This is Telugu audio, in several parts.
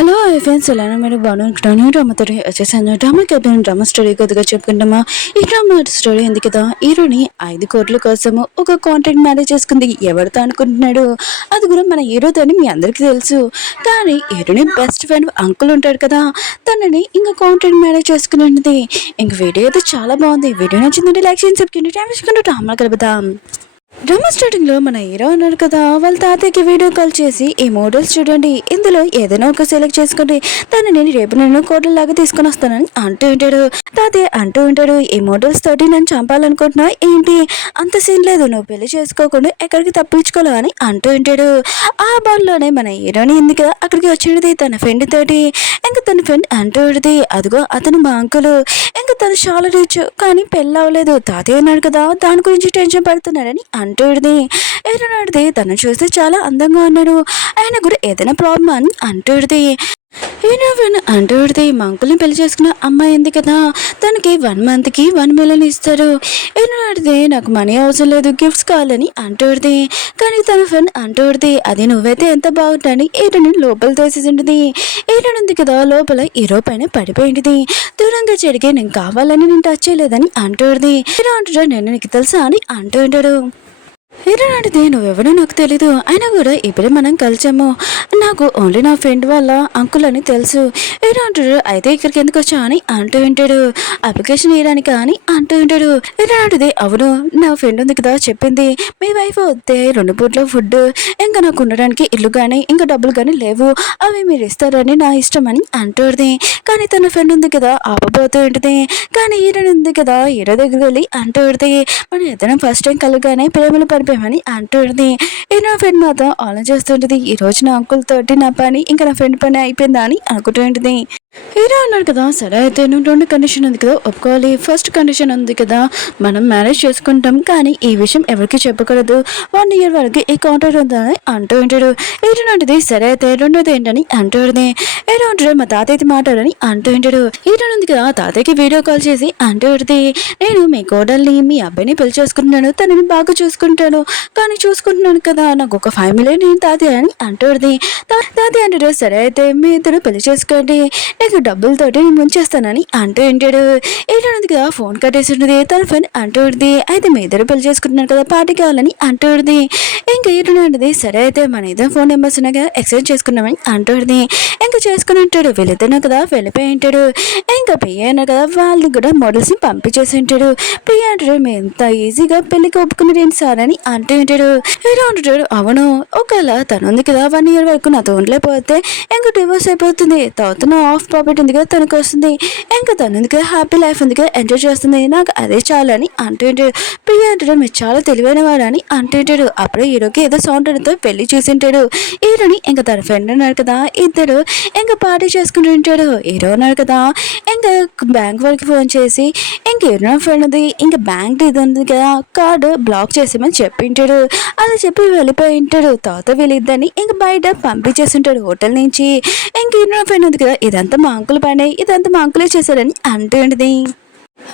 హలో ఫ్రెండ్స్, ఎలానో మీరు బాగుంటున్నాను. డ్రామాతో వచ్చేసాను. డ్రామా కెప్టెన్ డ్రామా స్టోరీ కొద్దిగా చెప్పుకుంటామా. ఈ డ్రామా స్టోరీ ఉంది కదా, హీరోని 5 కోట్ల కోసము ఒక కాంట్రాక్ట్ మ్యారేజ్ చేసుకుంది. ఎవరితో అనుకుంటున్నాడు? అది కూడా మన హీరోతో అని మీ అందరికీ తెలుసు. కానీ హీరోని బెస్ట్ ఫ్రెండ్ అంకుల్ ఉంటాడు కదా, తనని ఇంకా కాంట్రాక్ట్ మ్యారేజ్ చేసుకునేది. ఇంక వీడియో అయితే చాలా బాగుంది. వీడియో నచ్చిందంటే లైక్ చేయండి, సబ్స్క్రైబ్ చేయండి. డ్రామా కలుపుదాం. డ్రామా స్టార్టింగ్ లో మన హీరో అన్నాడు కదా, వాళ్ళ తాతయ్యకి వీడియో కాల్ చేసి ఈ మోడల్స్ చూడండి, ఇందులో ఏదైనా ఒక సెలెక్ట్ చేసుకోండి, తను రేపు నేను కోటల్లాగా తీసుకొని వస్తానని అంటూ ఉంటాడు. తాతయ్య అంటూ ఉంటాడు, ఈ మోడల్స్ తోటి నన్ను చంపాలనుకుంటున్నా ఏంటి, అంత సీన్ లేదు, నువ్వు పెళ్లి చేసుకోకుండా ఎక్కడికి తప్పించుకోలేవు అని అంటూ ఉంటాడు. ఆ బాల్లోనే మన హీరోని ఎందుకు అక్కడికి వచ్చింది తన ఫ్రెండ్ తోటి. ఇంకా తన ఫ్రెండ్ అంటూ ఉంటుంది, అదిగో అతను మా అంకులు, ఇంకా తను చాలా రిచ్ కానీ పెళ్ళి అవ్వలేదు, తాతయ్య అన్నాడు కదా దాని గురించి టెన్షన్ పడుతున్నాడని అంటూడిది. ఏనాడిది తను చూస్తే చాలా అందంగా ఉన్నాడు, ఆయన కూడా ఏదైనా ప్రాబ్లమ్ అని అంటూడిది. అంటూడిది, మా అంకుల్ని పెళ్లి చేసుకున్న అమ్మాయి ఉంది కదా, తనకి 1 మంత్కి 1 మిలియన్ ఇస్తారు. ఏనాడిది నాకు మనీ అవసరం లేదు, గిఫ్ట్స్ కావాలని అంటూడిది. కానీ తన ఫ్రెండ్ అంటూడిది, అది నువ్వైతే ఎంత బాగుంటాని ఈటని లోపల తోసేసింటుంది. ఈటనుంది కదా లోపల హీరో పైన పడిపోయింది. దూరంగా చెడిగే నేను కావాలని నేను టచ్ చేయలేదని అంటూడిది. హీరో అంటాడు, నేను నీకు తెలుసా అని అంటూ ఉంటాడు. హీరోనాడిది, నువ్వెవరో నాకు తెలీదు, అయినా కూడా ఇప్పుడే మనం కలిసాము, నాకు ఓన్లీ నా ఫ్రెండ్ వాళ్ళ అంకుల్ అని తెలుసు. హీరో అంటాడు, అయితే ఇక్కడికి ఎందుకు వచ్చా అని అంటూ ఉంటాడు. అప్లికేషన్ ఇవ్వడానికి అని అంటూ ఉంటాడు. హీరోనాడిది, అవును నా ఫ్రెండ్ ఉంది కదా చెప్పింది, మీ వైఫ్ వస్తే 2 పూట్ల ఫుడ్, ఇంకా నాకు ఉండడానికి ఇల్లు కానీ ఇంకా డబ్బులు కానీ లేవు, అవి మీరు ఇస్తారని నా ఇష్టం అని అంటుంది. కానీ తన ఫ్రెండ్ ఉంది కదా ఆపబోతూ ఉంటుంది. కానీ హీరోని ఉంది కదా హీరో దగ్గరికి వెళ్ళి అంటుంది, మనం ఏదైనా ఫస్ట్ టైం కలగానే ప్రేమలు పడిపోయామని అంటుంది. నా ఫ్రెండ్ మాత్రం ఆలోచిస్తుంటుంది, ఈ రోజు నా అంకుల్ తోటి నా పని ఇంకా నా ఫ్రెండ్ పని అయిపోయిందా అని అనుకుంటుంటుంది. హీరో అన్నాడు కదా, సరే అయితే నువ్వు 2 కండిషన్ ఉంది కదా ఒప్పుకోవాలి. ఫస్ట్ కండిషన్ ఉంది కదా, మనం మ్యారేజ్ చేసుకుంటాం కానీ ఈ విషయం ఎవరికి చెప్పకూడదు, 1 ఇయర్ వరకు ఈ కాంట్రాక్ట్ ఉందని అంటూ ఉంటాడు. హీరో అంటది, సరే అయితే రెండోది ఏంటని అంటుంది. హీరో అంటాడు, మా తాతయ్యతో మాట్లాడని అంటూ ఉంటాడు. హీరో ఉంది కదా తాతయ్యకి వీడియో కాల్ చేసి అంటూ ఉంటుంది, నేను మీ కోడల్ని మీ అబ్బాయిని పెళ్లి చేసుకుంటున్నాను, తనని బాగా చూసుకుంటాను, కానీ చూసుకుంటున్నాను కదా నాకు ఒక 5 మిలియన్ నేను తాతయ్య అని అంటుంది. తాతయ్య అంటాడు, సరే అయితే మీ ఇద్దరు పెళ్లి చేసుకోండి, నీకు డబ్బులతోటి నేను ముంచేస్తానని అంటూ ఉంటాడు. ఏంటన్నది కదా ఫోన్ కట్టేసి ఉంటుంది. తన ఫ్రెండ్ అంటూ ఉంటుంది, అయితే మీ ఇద్దరు పెళ్లి చేసుకుంటున్నారు కదా పార్టీ కావాలని అంటూ ఉంటుంది. ఇంకా ఏంటంటది, సరే అయితే మన ఇద్దరు ఫోన్ నెంబర్స్ ఉన్నాయి కదా ఎక్స్చేంజ్ చేసుకున్నామని అంటూ ఉంటుంది. ఇంకా చేసుకుని ఉంటాడు. వెళుతున్నా కదా వెళ్ళిపోయి ఉంటాడు. ఇంకా పియ్య అయినా కదా వాళ్ళు కూడా మోడల్స్ని పంపించేసి ఉంటాడు. పియ్య అంటాడు, మేము ఎంత ఈజీగా పెళ్లికి ఒప్పుకునేది సార్ అని అంటూ ఉంటాడు. హీరో అంటాడు, అవును ఒకవేళ తను ఉంది కదా 1 ఇయర్ వరకు నాతో ఉండలేకపోతే ఇంకా డివోర్స్ అయిపోతుంది, తన ఆఫ్ ప్రాఫిట్ ఉంది కదా తనకు వస్తుంది, ఇంకా తను ఉంది కదా హ్యాపీ లైఫ్ ఉంది కదా ఎంజాయ్ చేస్తుంది, నాకు అదే చాలు అని అంటుంటాడు. ప్రియ అంటాడు, మీరు చాలా తెలివైన వాడు అని అంటుంటాడు. అప్పుడే హీరోకి ఏదో సౌండ్తో పెళ్లి చూసింటాడు. హీరోని ఇంకా తన ఫ్రెండ్ ఉన్నాడు కదా ఇద్దరు ఇంకా పార్టీ చేసుకుంటూ ఉంటాడు. హీరో ఉన్నాడు కదా ఇంకా బ్యాంక్ వరకు ఫోన్ చేసి ఇంక హీరో ఫ్రెండ్ ఉంది ఇంకా బ్యాంక్ ఇది ఉంది కదా కార్డు బ్లాక్ చేసామని చెప్పింటాడు. అలా చెప్పి వెళ్ళిపోయి ఉంటాడు. తర్వాత వీళ్ళిద్దని ఇంక బయట పంపించేస్తుంటాడు హోటల్ నుంచి. ఇంక హీరో ఫ్రెండ్ ఉంది కదా, ఇదంతా మా అంకుల్ పని, ఇదంతా మా అంకులే చేశారని అంటుంది.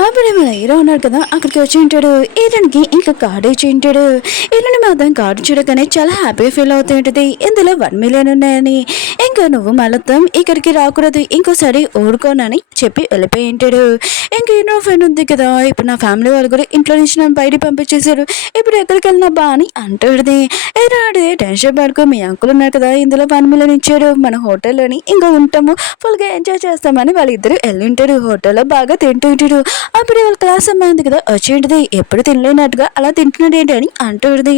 అప్పుడే మన హీరో ఉన్నాడు కదా అక్కడికి వచ్చి ఉంటాడు. హీరోనికి ఇంకా కార్డు ఇచ్చి ఉంటాడు. హీరోని మాత్రం కార్డు చూడగానే చాలా హ్యాపీ ఫీల్ అవుతూ ఉంటుంది. ఇందులో 1 మిలియన్ ఉన్నాయని, ఇంకా నువ్వు మొత్తం ఇక్కడికి రాకూడదు, ఇంకోసారి ఊరుకోనని చెప్పి వెళ్ళిపోయి ఉంటాడు. ఇంకా హీరో ఫ్రెండ్ ఉంది కదా, ఇప్పుడు నా ఫ్యామిలీ వాళ్ళు కూడా ఇంట్లో నుంచి నన్ను బయట పంపించేశారు, ఇప్పుడు ఎక్కడికి వెళ్ళినా బా అని అంటుంది. హీరో అడిగి, టెన్షన్ పడుకో, మీ అంకుల్ ఉన్నారు కదా ఇందులో 1 మిలియన్ ఇచ్చాడు, మన హోటల్లోని ఇంకా ఉంటాము, ఫుల్గా ఎంజాయ్ చేస్తామని వాళ్ళిద్దరు వెళ్ళి ఉంటారు. హోటల్లో బాగా తింటూ ఉంటాడు. అప్పుడు వాళ్ళ క్లాస్ అమ్మాయి ఉంది కదా వచ్చేటిది, ఎప్పుడు తినలేనట్టుగా అలా తింటున్నాడు ఏంటి అని అంటుంది.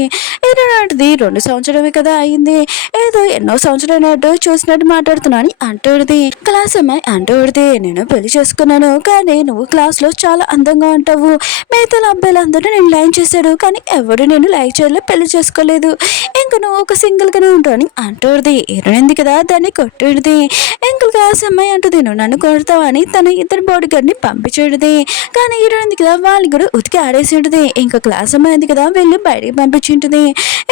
ఏంటంటది, 2 సంవత్సరమే కదా అయింది, ఏదో ఎన్నో సంవత్సరాలు చూసినట్టు మాట్లాడుతున్నా అని అంటుంది. క్లాస్ అమ్మాయి అంటుంది, నేను పెళ్లి చేసుకున్నాను కానీ నువ్వు క్లాస్లో చాలా అందంగా ఉంటావు, మిగతా అబ్బాయిలు అందరూ నేను లైక్ చేశాడు కానీ ఎవరు నేను లైక్ చేయలే, పెళ్లి చేసుకోలేదు, ఇంకా నువ్వు ఒక సింగిల్గానే ఉంటావు అని అంటుంది. ఏరునింది కదా దాన్ని కొట్టుది. ఇంకా క్లాస్ అమ్మాయి అంటుంది, నువ్వు నన్ను కొడతావు అని తన ఇద్దరు బాడీ గార్డ్ని పంపించేది. కానీ హీరో ఉంది కదా వాళ్ళు కూడా ఉతికి ఆడేసి ఉంటుంది. ఇంకా క్లాస్ అమ్మాయి ఉంది కదా వెళ్ళి బయటికి పంపించింటుంది.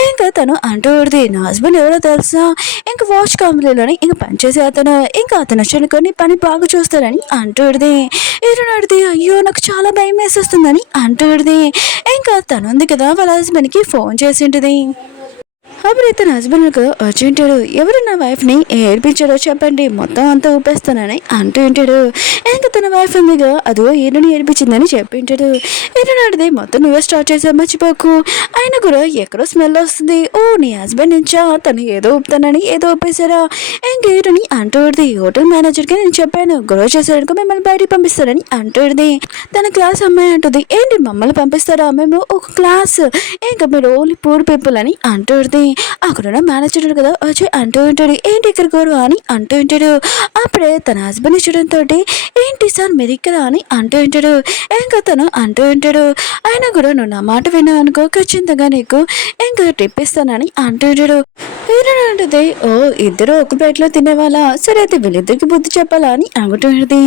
ఇంకా తను అంటూ ఉంటుంది, నా హస్బెండ్ ఎవరో తెలుసా, ఇంకా వాచ్ కంపెనీలోని ఇంకా పనిచేసే అతను, ఇంకా అతను వచ్చనుకొని పని బాగా చూస్తారని అంటుంది. హీరో అడితే, అయ్యో నాకు చాలా భయం వేసేస్తుందని అంటుంది. ఇంకా తను ఉంది కదా వాళ్ళ హస్బెండ్కి ఫోన్ చేసి ఉంటుంది. అప్పుడు తన హస్బెండ్ వచ్చి ఉంటాడు. ఎవరు నా వైఫ్ని ఏడిపించాడో చెప్పండి, మొత్తం అంతా ఊపేస్తానని అంటూ ఉంటాడు. ఇంకా తన వైఫ్ ఉందిగా అదో ఈయనని ఏడిపించిందని చెప్పి ఉంటాడు. ఈయనది మొత్తం నువ్వే స్టార్ట్ చేసావు, మర్చిపోకు. ఆయన కూడా ఎక్కడో స్మెల్ వస్తుంది. ఓ నీ హస్బెండ్ నుంచా, తను ఏదో ఊపుతానని ఏదో ఊపేశారా? ఇంకేటని అంటూడిది. హోటల్ మేనేజర్కి నేను చెప్పాను, గొడవ చేశాడనుకో మిమ్మల్ని బయటికి పంపిస్తారని అంటూడిది. తన క్లాస్ అమ్మాయి అంటుంది, ఏంటి మమ్మల్ని పంపిస్తారా, మేము ఒక క్లాస్, ఇంకా మీరు ఓన్లీ పూర్ పీపుల్ అని అంటూడిది. అక్కడున్న మేనేజర్ కదా వచ్చి అంటూ ఉంటాడు, ఏంటి ఇక్కడ గొడవ అని అంటూ ఉంటాడు. అప్పుడే తన హస్బెండ్ చూడడంతో ఏంటి సార్ మీరు ఇక్కడ అని అంటూ ఉంటాడు. ఇంకా తను అంటూ ఉంటాడు, అయినా కూడా నువ్వు నా మాట విన్నావు అనుకో, ఖచ్చితంగా నీకు ఇంకా టిప్ ఇస్తానని అంటూ ఉంటాడు. అంటే ఓ ఇద్దరు ఒక ప్లేట్లో తినేవాళ్ళ, సరే అయితే వీళ్ళిద్దరికి బుద్ధి చెప్పాలా అని అనుకుంటుంది.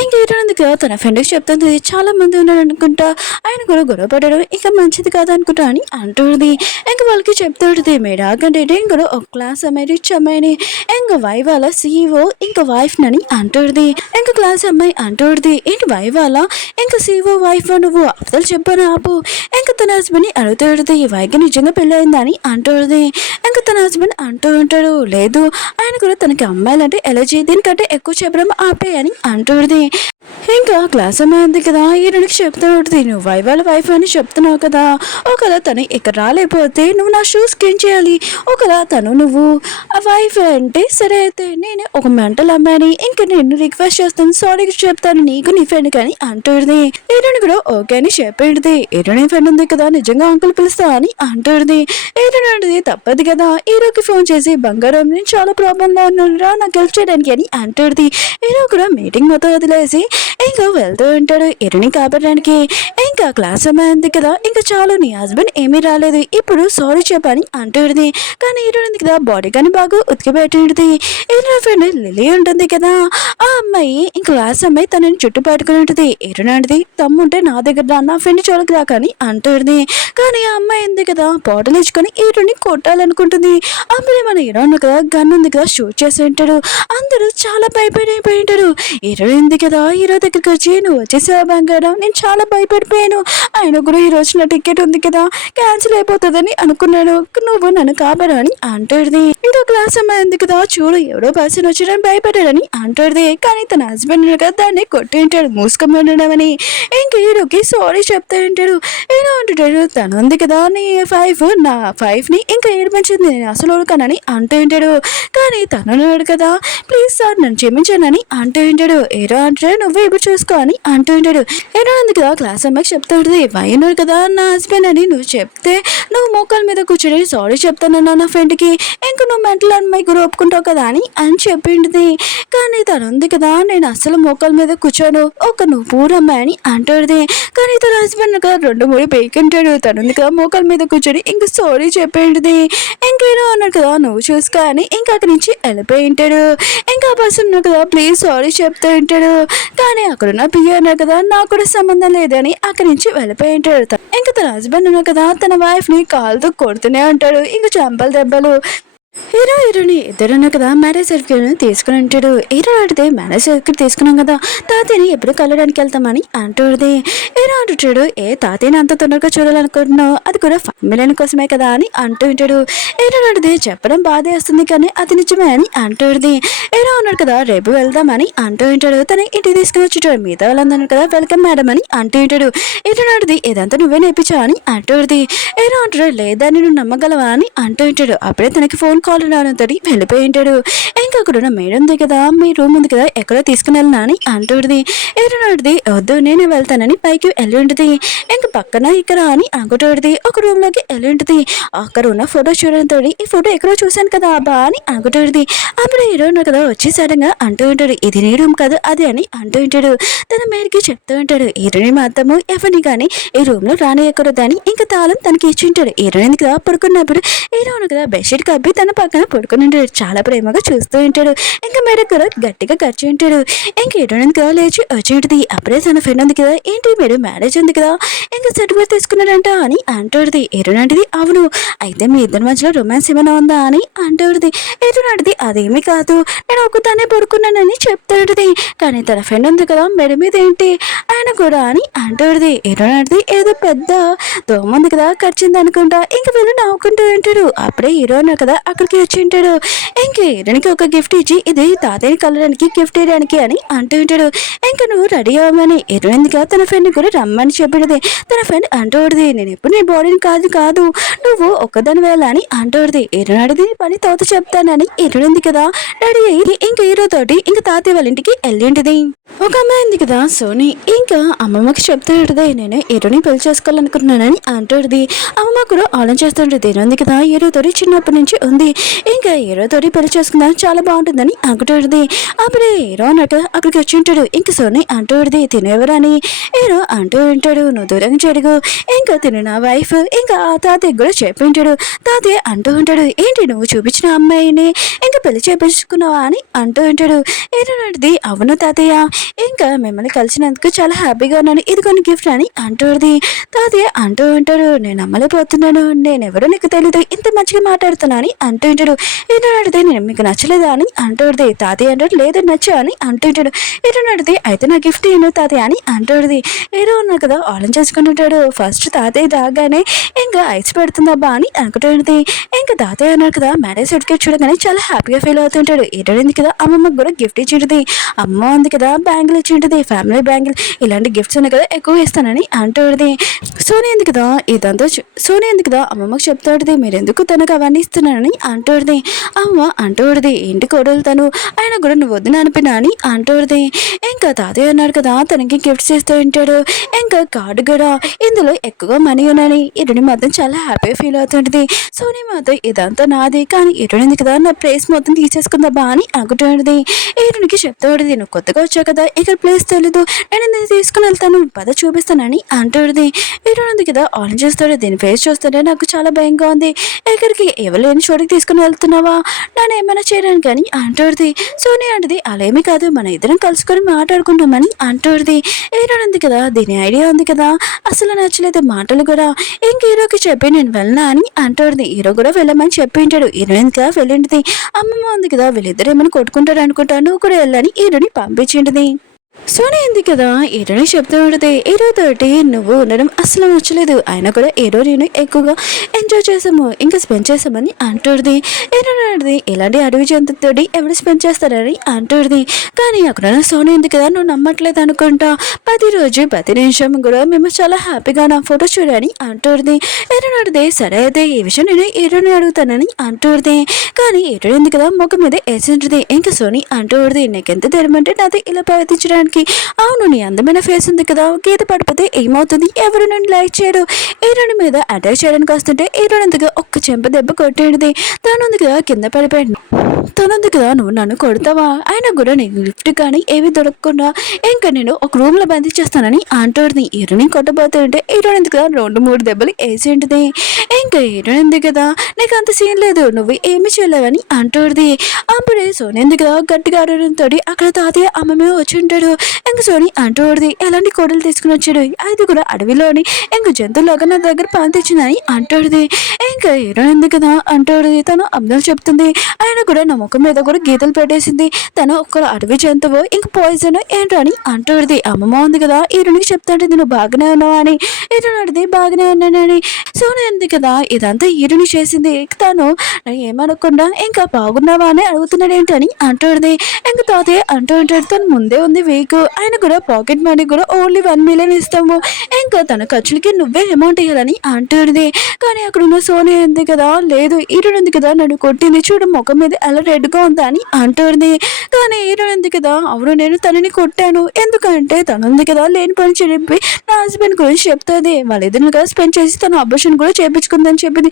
ఇంకేటందుకు తన ఫ్రెండ్కి చెప్తుంది, చాలా మంది ఉన్నారు అనుకుంటా, ఆయన కూడా గొడవ పడడం ఇక మంచిది కాదనుకుంటా అని అంటుంది. ఇంకా వాళ్ళకి చెప్తుంటుంది, మీరు ఆగండి, నేను కూడా ఒక క్లాస్ అమ్మాయి రిచ్ అమ్మాయిని, ఇంకా వాళ్ళ సీఈఓ ఇంకా వైఫ్ నని అంటుంది. ఇంకా క్లాస్ అమ్మాయి అంటుంది, ఏంటి వాళ్ళ ఇంకా సీఈఓ వైఫ్ నువ్వు అసలు చెప్పాను ఆపు. ఇంకా తన హస్బెండ్ అడుగుతుంది, ఈ వైకి నిజంగా పెళ్ళయిందని అంటుంది. ఇంకా తన హస్బెండ్ అంటూ ఉంటాడు, లేదు ఆయన కూడా తనకి అమ్మాయిలంటే ఎలర్జీ, దీనికంటే ఎక్కువ చెప్పడం ఆపే అని అంటుంది. ఇంకా క్లాస్ అమ్మాయి ఉంది కదా, ఈయనకి చెప్తూ ఉంటుంది, నువ్వు వాళ్ళ వైఫ్ అని చెప్తున్నావు కదా, ఒకవేళ తను ఇక్కడ రాలేకపోతే నువ్వు నా షూస్ ఏం చేయాలి, ఒకవేళ తను నువ్వు ఆ వైఫ్ అంటే సరే అయితే నేను ఒక మెంటల్ అమ్మాయిని, ఇంకా నేను రిక్వెస్ట్ చేస్తాను, సారీ చెప్తాను నీకు నీ ఫ్రెండ్ కానీ అంటుంది. ఈయనని కూడా ఓకే అని చెప్పేది. ఈయన ఫ్రెండ్ ఉంది కదా, నిజంగా అంకుల్ పిలుస్తా అని అంటుంది. ఈయనది తప్పదు కదా, హీరోకి ఫోన్ చేసి బంగారం నేను చాలా ప్రాబ్లంలో ఉన్నాను రా నాకు హెల్ప్ చేయడానికి అని అంటుంది. హీరో కూడా మీటింగ్ మొత్తం వదిలేసి ఇంకా వెళ్తూ ఉంటాడు ఎరుని కాపాడడానికి. ఇంకా క్లాస్ అమ్మాయి ఉంది కదా, ఇంకా చాలు నీ హస్బెండ్ ఏమీ రాలేదు, ఇప్పుడు సారీ చెప్పని అంటుంది. కానీ హీరోయిన్ కదా బాడీ కానీ బాగా ఉతికి పెట్టింది. హీరో ఫ్రెండ్ లిలీ ఉంటుంది కదా, ఆ అమ్మాయి ఇంకా క్లాస్ అమ్మాయి తనని చుట్టూ పట్టుకుని ఉంటుంది. హీరోయిన్ది తమ్ముంటే నా దగ్గర రా, నా ఫ్రెండ్ చూడకు రా కానీ అంటుంది. కానీ ఆ అమ్మాయి ఉంది కదా బాటిల్ ఇచ్చుకొని హీరోని కొట్టాలనుకుంటుంది. అప్పుడు మన హీరోయిన్ కదా గన్ ఉంది కదా షూట్ చేసి ఉంటాడు. అందరూ చాలా భయపడిపోయి ఉంటారు. హీరో ఉంది కదా హీరో దగ్గరికి వచ్చి, నువ్వు వచ్చేసావా బంగారం, నేను చాలా భయపడిపోయాను, ఆయన కూడా ఈ రోజు నా టికెట్ ఉంది కదా క్యాన్సిల్ అయిపోతుందని అనుకున్నాను, నువ్వు నన్ను కాపాడు అని అంటుంది. ఇంకా క్లాస్ అమ్మాయి ఉంది కదా, చూడు ఎవరో పర్సన్ వచ్చాడని భయపడ్డాడని అంటుంది. కానీ తన హస్బెండ్ కదా దాన్ని కొట్టి ఉంటాడు మూసుకొని. ఇంక హీరోకి సారీ చెప్తా ఉంటాడు. హీరో అంటుంటాడు, తను ఉంది కదా నీ నా వైఫ్ని ఇంకా ఏడిపించింది, నేను అసలు ఉడకనని అంటూ ఉంటాడు. కానీ తను ఉన్నాడు కదా, ప్లీజ్ సార్ నన్ను క్షమించానని అంటూ ఉంటాడు. హీరో అంటే నువ్వే ఇప్పుడు చూసుకో అని అంటూ ఉంటాడు. హీరో ఉంది కదా క్లాస్ అమ్మాయికి చెప్తా ఉంటుంది, వైన్నారు కదా నా హస్బెండ్ అని నువ్వు చెప్తే నువ్వు మోకాల మీద కూర్చొని సారీ చెప్తానన్నా నా ఫ్రెండ్కి, ఇంకా నువ్వు మెంటల్ అమ్మాయి కూడా ఒప్పుకుంటావు కదా అని చెప్పింది. కానీ తను ఉంది కదా, నేను అసలు మోకాల మీద కూర్చోను, ఒక నువ్వు పూరమ్మాయి అని అంటుంది. కానీ తన హస్బెండ్ కదా 2-3 పేకుంటాడు. తను ఉంది కదా మోకాల మీద కూర్చొని ఇంకా సారీ చెప్పింది. ఇంకేదో అన్నాడు కదా నువ్వు చూసుకో అని ఇంకా అక్కడి నుంచి వెళ్ళిపోయి ఉంటాడు. ఇంకా పర్సన్ ఉన్నాడు కదా ప్లీజ్ సారీ చెప్తూ ఉంటాడు. కానీ అక్కడున్న పియ్య అన్నాడు కదా నాకు కూడా సంబంధం లేదని అక్కడి నుంచి వెళ్ళిపోయి ఉంటాడు. ఇంకా తన హస్బెండ్ ఉన్నాడు కదా తన వైఫ్ని కాలుతో కొడుతూనే ఉంటాడు, ఇంకా చంపలు దెబ్బలు. హీరోని ఇద్దరున్నా కదా మ్యారేజ్ సర్టిఫికేట్ తీసుకుని ఉంటాడు. హీరో అడితే మ్యారేజ్ సర్టిఫికేట్ తీసుకున్నాం కదా, తాతయ్యని ఎప్పుడు కలవడానికి వెళ్తామని అంటుంది. హీరో అంటుంటాడు, ఏ తాతయ్యని అంత తొందరగా చూడాలనుకుంటున్నావు, అది కూడా ఫ్యామిలీ కోసమే కదా అని అంటూ ఉంటాడు. హీరో అడితే చెప్పడం బాధే వస్తుంది కానీ అది నిజమే అని అంటుంది. హీరో ఉన్నాడు కదా రేపు వెళ్దామని అంటూ ఉంటాడు. తను ఇంటికి తీసుకుని వచ్చేటాడు. మిగతా వాళ్ళందరూ కదా వెల్కమ్ మేడం అని అంటూ ఉంటాడు. హీరో అడిది ఇదంతా నువ్వే నేర్పించావు అని అంటుంది. హీరో అంటాడు, లేదా నువ్వు నమ్మగలవా అని అంటూ ఉంటాడు. అప్పుడే తనకి ఫోన్ కాల్ రావడంతో వెళ్ళిపోయి ఉంటాడు. ఇంకా అక్కడ ఉన్న మేడం ఉంది కదా, మీ రూమ్ ఉంది కదా ఎక్కడో తీసుకుని వెళ్ళినా అని అంటుంది. ఏడుది వద్దు నేనే వెళ్తానని పైకి వెళ్ళి ఉంటుంది. ఇంక పక్కన ఇక్కడ అని అనుకుంటుంది. ఒక రూమ్ లోకి వెళ్ళి ఉంటుంది. అక్కడ ఉన్న ఫోటో చూడడంతో ఈ ఫోటో ఎక్కడో చూశాను కదా అబ్బా అని అనుకుంటుంది. అప్పుడు హీరోయిన్ కదా వచ్చి సడన్గా అంటూ ఉంటాడు, ఇది నీ రూమ్ కాదు అది అని అంటూ ఉంటాడు. తన మేడికి చెప్తూ ఉంటాడు, హీరోయిన్ మాత్రము ఎవరిని కానీ ఈ రూమ్ లో రానియకూడదని ఇంకా తాళం తనకి ఇచ్చి ఉంటాడు. హీరోయిన్ కదా పడుకున్నప్పుడు హీరోయిన్ కదా బెడ్షీట్ కప్పి తన పక్కన పడుకుని ఉంటాడు. చాలా ప్రేమగా చూస్తూ ఉంటాడు. ఇంకా మేడం కూడా గట్టిగా ఖర్చు ఉంటాడు. ఇంక హీరోయిన్ కదా లేచి వచ్చేటిది. అప్పుడే తన ఫ్రెండ్ ఉంది కదా, ఏంటి మీరు మ్యారేజ్ ఉంది కదా ఇంకా సర్టిఫికేట్ తీసుకున్నాడంట అని అంటాడుది. హీరోయిన్ అవును, అయితే మీ ఇద్దరి మధ్యలో రొమాన్స్ ఏమైనా ఉందా అని అంటాడుది. హీరోయిన్ అదేమీ కాదు, నేను ఒక్కదాన్నే పడుకున్నానని చెప్తాడుది. కానీ తన ఫ్రెండ్ ఉంది కదా మెడ మీద ఏంటి ఆయన కూడా అని అంటాడుది. హీరోయిన్ ఏదో పెద్ద దోమ ఉంది కదా ఖర్చింది అనుకుంటా. ఇంక వీళ్ళు నవ్వుకుంటూ ఉంటాడు. అప్పుడే హీరోయిన్ కదా అక్కడికి వచ్చి ఉంటాడు. ఇంక హీరోయిన్కి ఒక గిఫ్ట్ ఇచ్చి ఇది తాతయ్యని కలడానికి గిఫ్ట్ ఇవ్వడానికి అని అంటూ ఉంటాడు. ఇంకా నువ్వు రెడీ అవ్వమని హీరోయిన్గా తన ఫ్రెండ్ కూడా రమ్మని చెప్పినది. తన ఫ్రెండ్ అంటూడది, నేను ఎప్పుడు నీ బాడీని కాదు నువ్వు ఒక్కదాని వేళ అని అంటూడది. హీరోయిన్ పని తోత చెప్తానని హీరోయిన్ కదా రెడీ అయ్యి ఇంక హీరో తోటి ఇంక తాతయ్య వాళ్ళ ఇంటికి వెళ్ళింటిది. ఒక అమ్మాయి ఉంది కదా సోని, ఇంకా అమ్మమ్మకి చెప్తాడుదే నేను హీరోని పెళ్లి చేసుకోవాలనుకుంటున్నానని అంటాడుది. అమ్మమ్మ కూడా ఆలోచిస్తుంటది. ఉంది కదా హీరోతోటి చిన్నప్పటి నుంచి ఉంది, ఇంకా హీరోతోటి పెళ్లి చేసుకున్నా చాలా బాగుంటుందని అంటాడుది. అప్పుడే హీరో అన్నట్టు అక్కడికి వచ్చి ఉంటాడు. ఇంక సోని అంటాడుది తినేవరని. హీరో అంటూ ఉంటాడు, నువ్వు దూరంగా చెడుగు, ఇంకా తిను నా వైఫ్. ఇంకా ఆ తాతయ్య కూడా చెప్పి ఉంటాడు. తాతయ్య అంటూ ఉంటాడు, ఏంటి నువ్వు చూపించిన అమ్మాయిని ఇంకా పెళ్లి చేపించుకున్నావా అని అంటూ ఉంటాడు. ఏంటంటే అవును తాతయ్య, ఇంకా మిమ్మల్ని కలిసినందుకు చాలా హ్యాపీగా ఉన్నాను, ఇది కొన్ని గిఫ్ట్ అని అంటుంది. తాతయ్య అంటూ ఉంటాడు, నేను నమ్మలేకపోతున్నాను, నేనెవరో నీకు తెలీదు, ఇంత మంచిగా మాట్లాడుతున్నా అని అంటూ ఉంటాడు. ఏంటంటే నేను మీకు నచ్చలేదా అని అంటుంది. తాతయ్య అంటాడు, లేదు నచ్చా అని అంటుంటాడు. ఏంటంటే అయితే నా గిఫ్ట్ ఏను తాతయ్య అని అంటుంది. ఏదో ఉన్నా కదా ఆలోచించుకుంటుంటాడు. ఫస్ట్ తాతయ్య రాగానే ఇంకా ఐస్ పెడుతుందబ్బా అని అనుకుంటుంది. ఇంకా తాతయ్య అన్నాడు కదా మ్యారేజ్ సర్టిఫికేట్ చూడగానే చాలా హ్యాపీగా ఫీల్ అవుతుంటాడు. ఏంటంటే కదా అమ్మమ్మకి కూడా గిఫ్ట్ ఇచ్చింటుంది. అమ్మ ఉంది కదా బ్యాంగిల్ ఇచ్చింటుంది, ఫ్యామిలీ బ్యాంగిల్, ఇలాంటి గిఫ్ట్స్ ఉన్నాయి కదా ఎక్కువ ఇస్తానని అంటుంది. సోనీ ఉంది కదా ఇదంతా సోనీ ఉంది కదా అమ్మమ్మకి చెప్తాడుది, మీరు ఎందుకు తనకు అవన్నీ ఇస్తున్నానని అంటుంది. అమ్మ అంటుంది, ఇంటి కోడలు తను, ఆయన కూడా నువ్వు వద్దున అనిపినా అని అంటుంది. ఇంకా తాతయ్య అన్నాడు కదా తనకి గిఫ్ట్స్ ఇస్తూ ఉంటాడు. ఇంకా కార్డు కూడా ఇందులో ఎక్కువగా మనీ ఉన్నాయని ఇరుని మాత్రం చాలా హ్యాపీగా ఫీల్ అవుతుంటుంది. సోనీ మాత్రం ఇదంతా నాది, కానీ ఇరునింది కదా నా ప్లేస్ మొత్తం తీసేసుకుందా అని అనుకుంటుంది. ఇరునికి చెప్తాడు, నువ్వు కొత్తగా వచ్చావు కదా ఇక్కడ ప్లేస్ తెలీదు, నేను దీన్ని తీసుకుని వెళ్తాను పద చూపిస్తానని అంటుంది. ఇరునింది కదా ఆన్ చేస్తాడు. దీని ఫేస్ చూస్తుంటే నాకు చాలా భయంగా ఉంది, ఎక్కడికి ఎవరైనా చోటుకి తీసుకుని వెళ్తున్నావా నన్ను ఏమైనా చేయడానికి అని అంటుంది. సోనీ అంటది, అలా ఏమీ కాదు మన ఇద్దరం కలుసుకొని మాట్లాడుకుంటామని అంటుంది. హీరోయిన్ కదా దీని ఐడియా ఉంది కదా అసలు నచ్చలేదు మాటలు కూడా. ఇంక హీరోకి చెప్పి నేను వెళ్ళనా అని అంటుంది. హీరో కూడా వెళ్ళమని చెప్పింటాడు. హీరోయిన్ కదా వెళ్ళింటిది. అమ్మమ్మ ఉంది కదా వీళ్ళిద్దరు ఏమైనా కొట్టుకుంటారు అనుకుంటా, నువ్వు కూడా వెళ్ళని హీరోని పంపించింటిది. సోనీ ఉంది కదా హీరోని చెప్తూ ఉంటుంది, హీరోతోటి నువ్వు ఉండడం అసలు నచ్చలేదు, ఆయన కూడా హీరో నేను ఎక్కువగా ఎంజాయ్ చేసాము ఇంకా స్పెండ్ చేసామని అంటుంది. హీరోది ఇలాంటి అడవి జంతువుతోటి ఎవరు స్పెండ్ చేస్తారని అంటుంది. కానీ అక్కడ సోనీ ఉంది కదా నువ్వు నమ్మట్లేదు అనుకుంటా, ప్రతి నిమిషం కూడా మేము చాలా హ్యాపీగా నా ఫోటో చూడని అంటుంది. హీరోది సరే అయితే ఈ విషయం నేను హీరోని అడుగుతానని అంటుంది. కానీ హీరో ఉంది కదా ముఖం మీద వేసి ఉంటుంది. ఇంకా సోనీ అంటుంది, నీకెంత తెరమంటే నాది ఇలా ప్రవర్తించడానికి. అవును నీ అందమైన ఫేస్ ఉంది కదా, గీత పడిపోతే ఏమవుతుంది, ఎవరు నన్ను లైక్ చేయరు. హీరోని మీద అటాక్ చేయడానికి వస్తుంటే హీరోయిన్ ఒక్క చెంప దెబ్బ కొట్టేది. తనుంది కదా కింద పడిపోయాడు. తనుంది కదా నువ్వు నన్ను కొడతావా, అయినా కూడా నీకు గిఫ్ట్ కానీ ఏవి దొరకకుండా ఇంకా నేను ఒక రూమ్ లో బంధించేస్తానని అంటుంది. హీరోని కొట్టబోతుంటే హీరోయిన్ కదా 2-3 దెబ్బలు వేసి ఉంటుంది. ఇంకా హీరోయిన్ కదా నీకు అంత సీన్ లేదు, నువ్వు ఏమి చేయలేవని అంటుంది. అప్పుడే సోనీ కదా గట్టిగా అడగడంతో అక్కడ తాతయ్య అమ్మమే వచ్చి ఉంటాడు. ఇంకా సోనీ అంటుంది, ఎలాంటి కోడలు తీసుకుని వచ్చాడు, అది కూడా అడవిలోని ఇంక జంతువులాగా నా దగ్గర పంపించిందని అంటుంది. ఇంకా హీరోయిన్ కదా అంటుంది, తను అబ్దుల్ చెప్తుంది, ఆయన కూడా నా ముఖం మీద కూడా గీతలు పెట్టేసింది, తను ఒక అడవి జంతువు ఇంక పాయిజన్ ఏంటో అని అంటుంది. అమ్మమ్మ ఉంది కదా హీరోనికి చెప్తాంటే నువ్వు బాగానే ఉన్నావా అని. హీరోని అడిగి బాగానే ఉన్నానని. సోనీ ఉంది కదా ఇదంతా హీరోని చేసింది, తను ఏమనకుండా ఇంకా బాగున్నావా అని అడుగుతున్నాడు ఏంటని అంటుంది. ఇంకా తాతయ్య అంటూ ఉంటాడు, తను ముందే ఉంది వీక్, ఆయన కూడా పాకెట్ మనీ కూడా ఓన్లీ 1 మిలియన్ ఇస్తాము, ఇంకా తన ఖర్చులకి నువ్వే అమౌంట్ ఇవ్వాలని అంటుంది. కానీ అక్కడ ఉన్న సోనీ ఉంది కదా లేదు హీరోయిన్ ఉంది కదా నన్ను కొట్టింది చూడు ముఖం మీద ఎలా రెడ్గా ఉందా అని అంటుంది. కానీ హీరోయిన్ ఉంది కదా అవును నేను తనని కొట్టాను, ఎందుకంటే తను ఉంది కదా లేని పని చెప్పి నా హస్బెండ్ గురించి చెప్తుంది, వాళ్ళిద్దరిని కదా స్పెండ్ చేసి తన అబర్షన్ కూడా చేయించుకుందని చెప్పింది,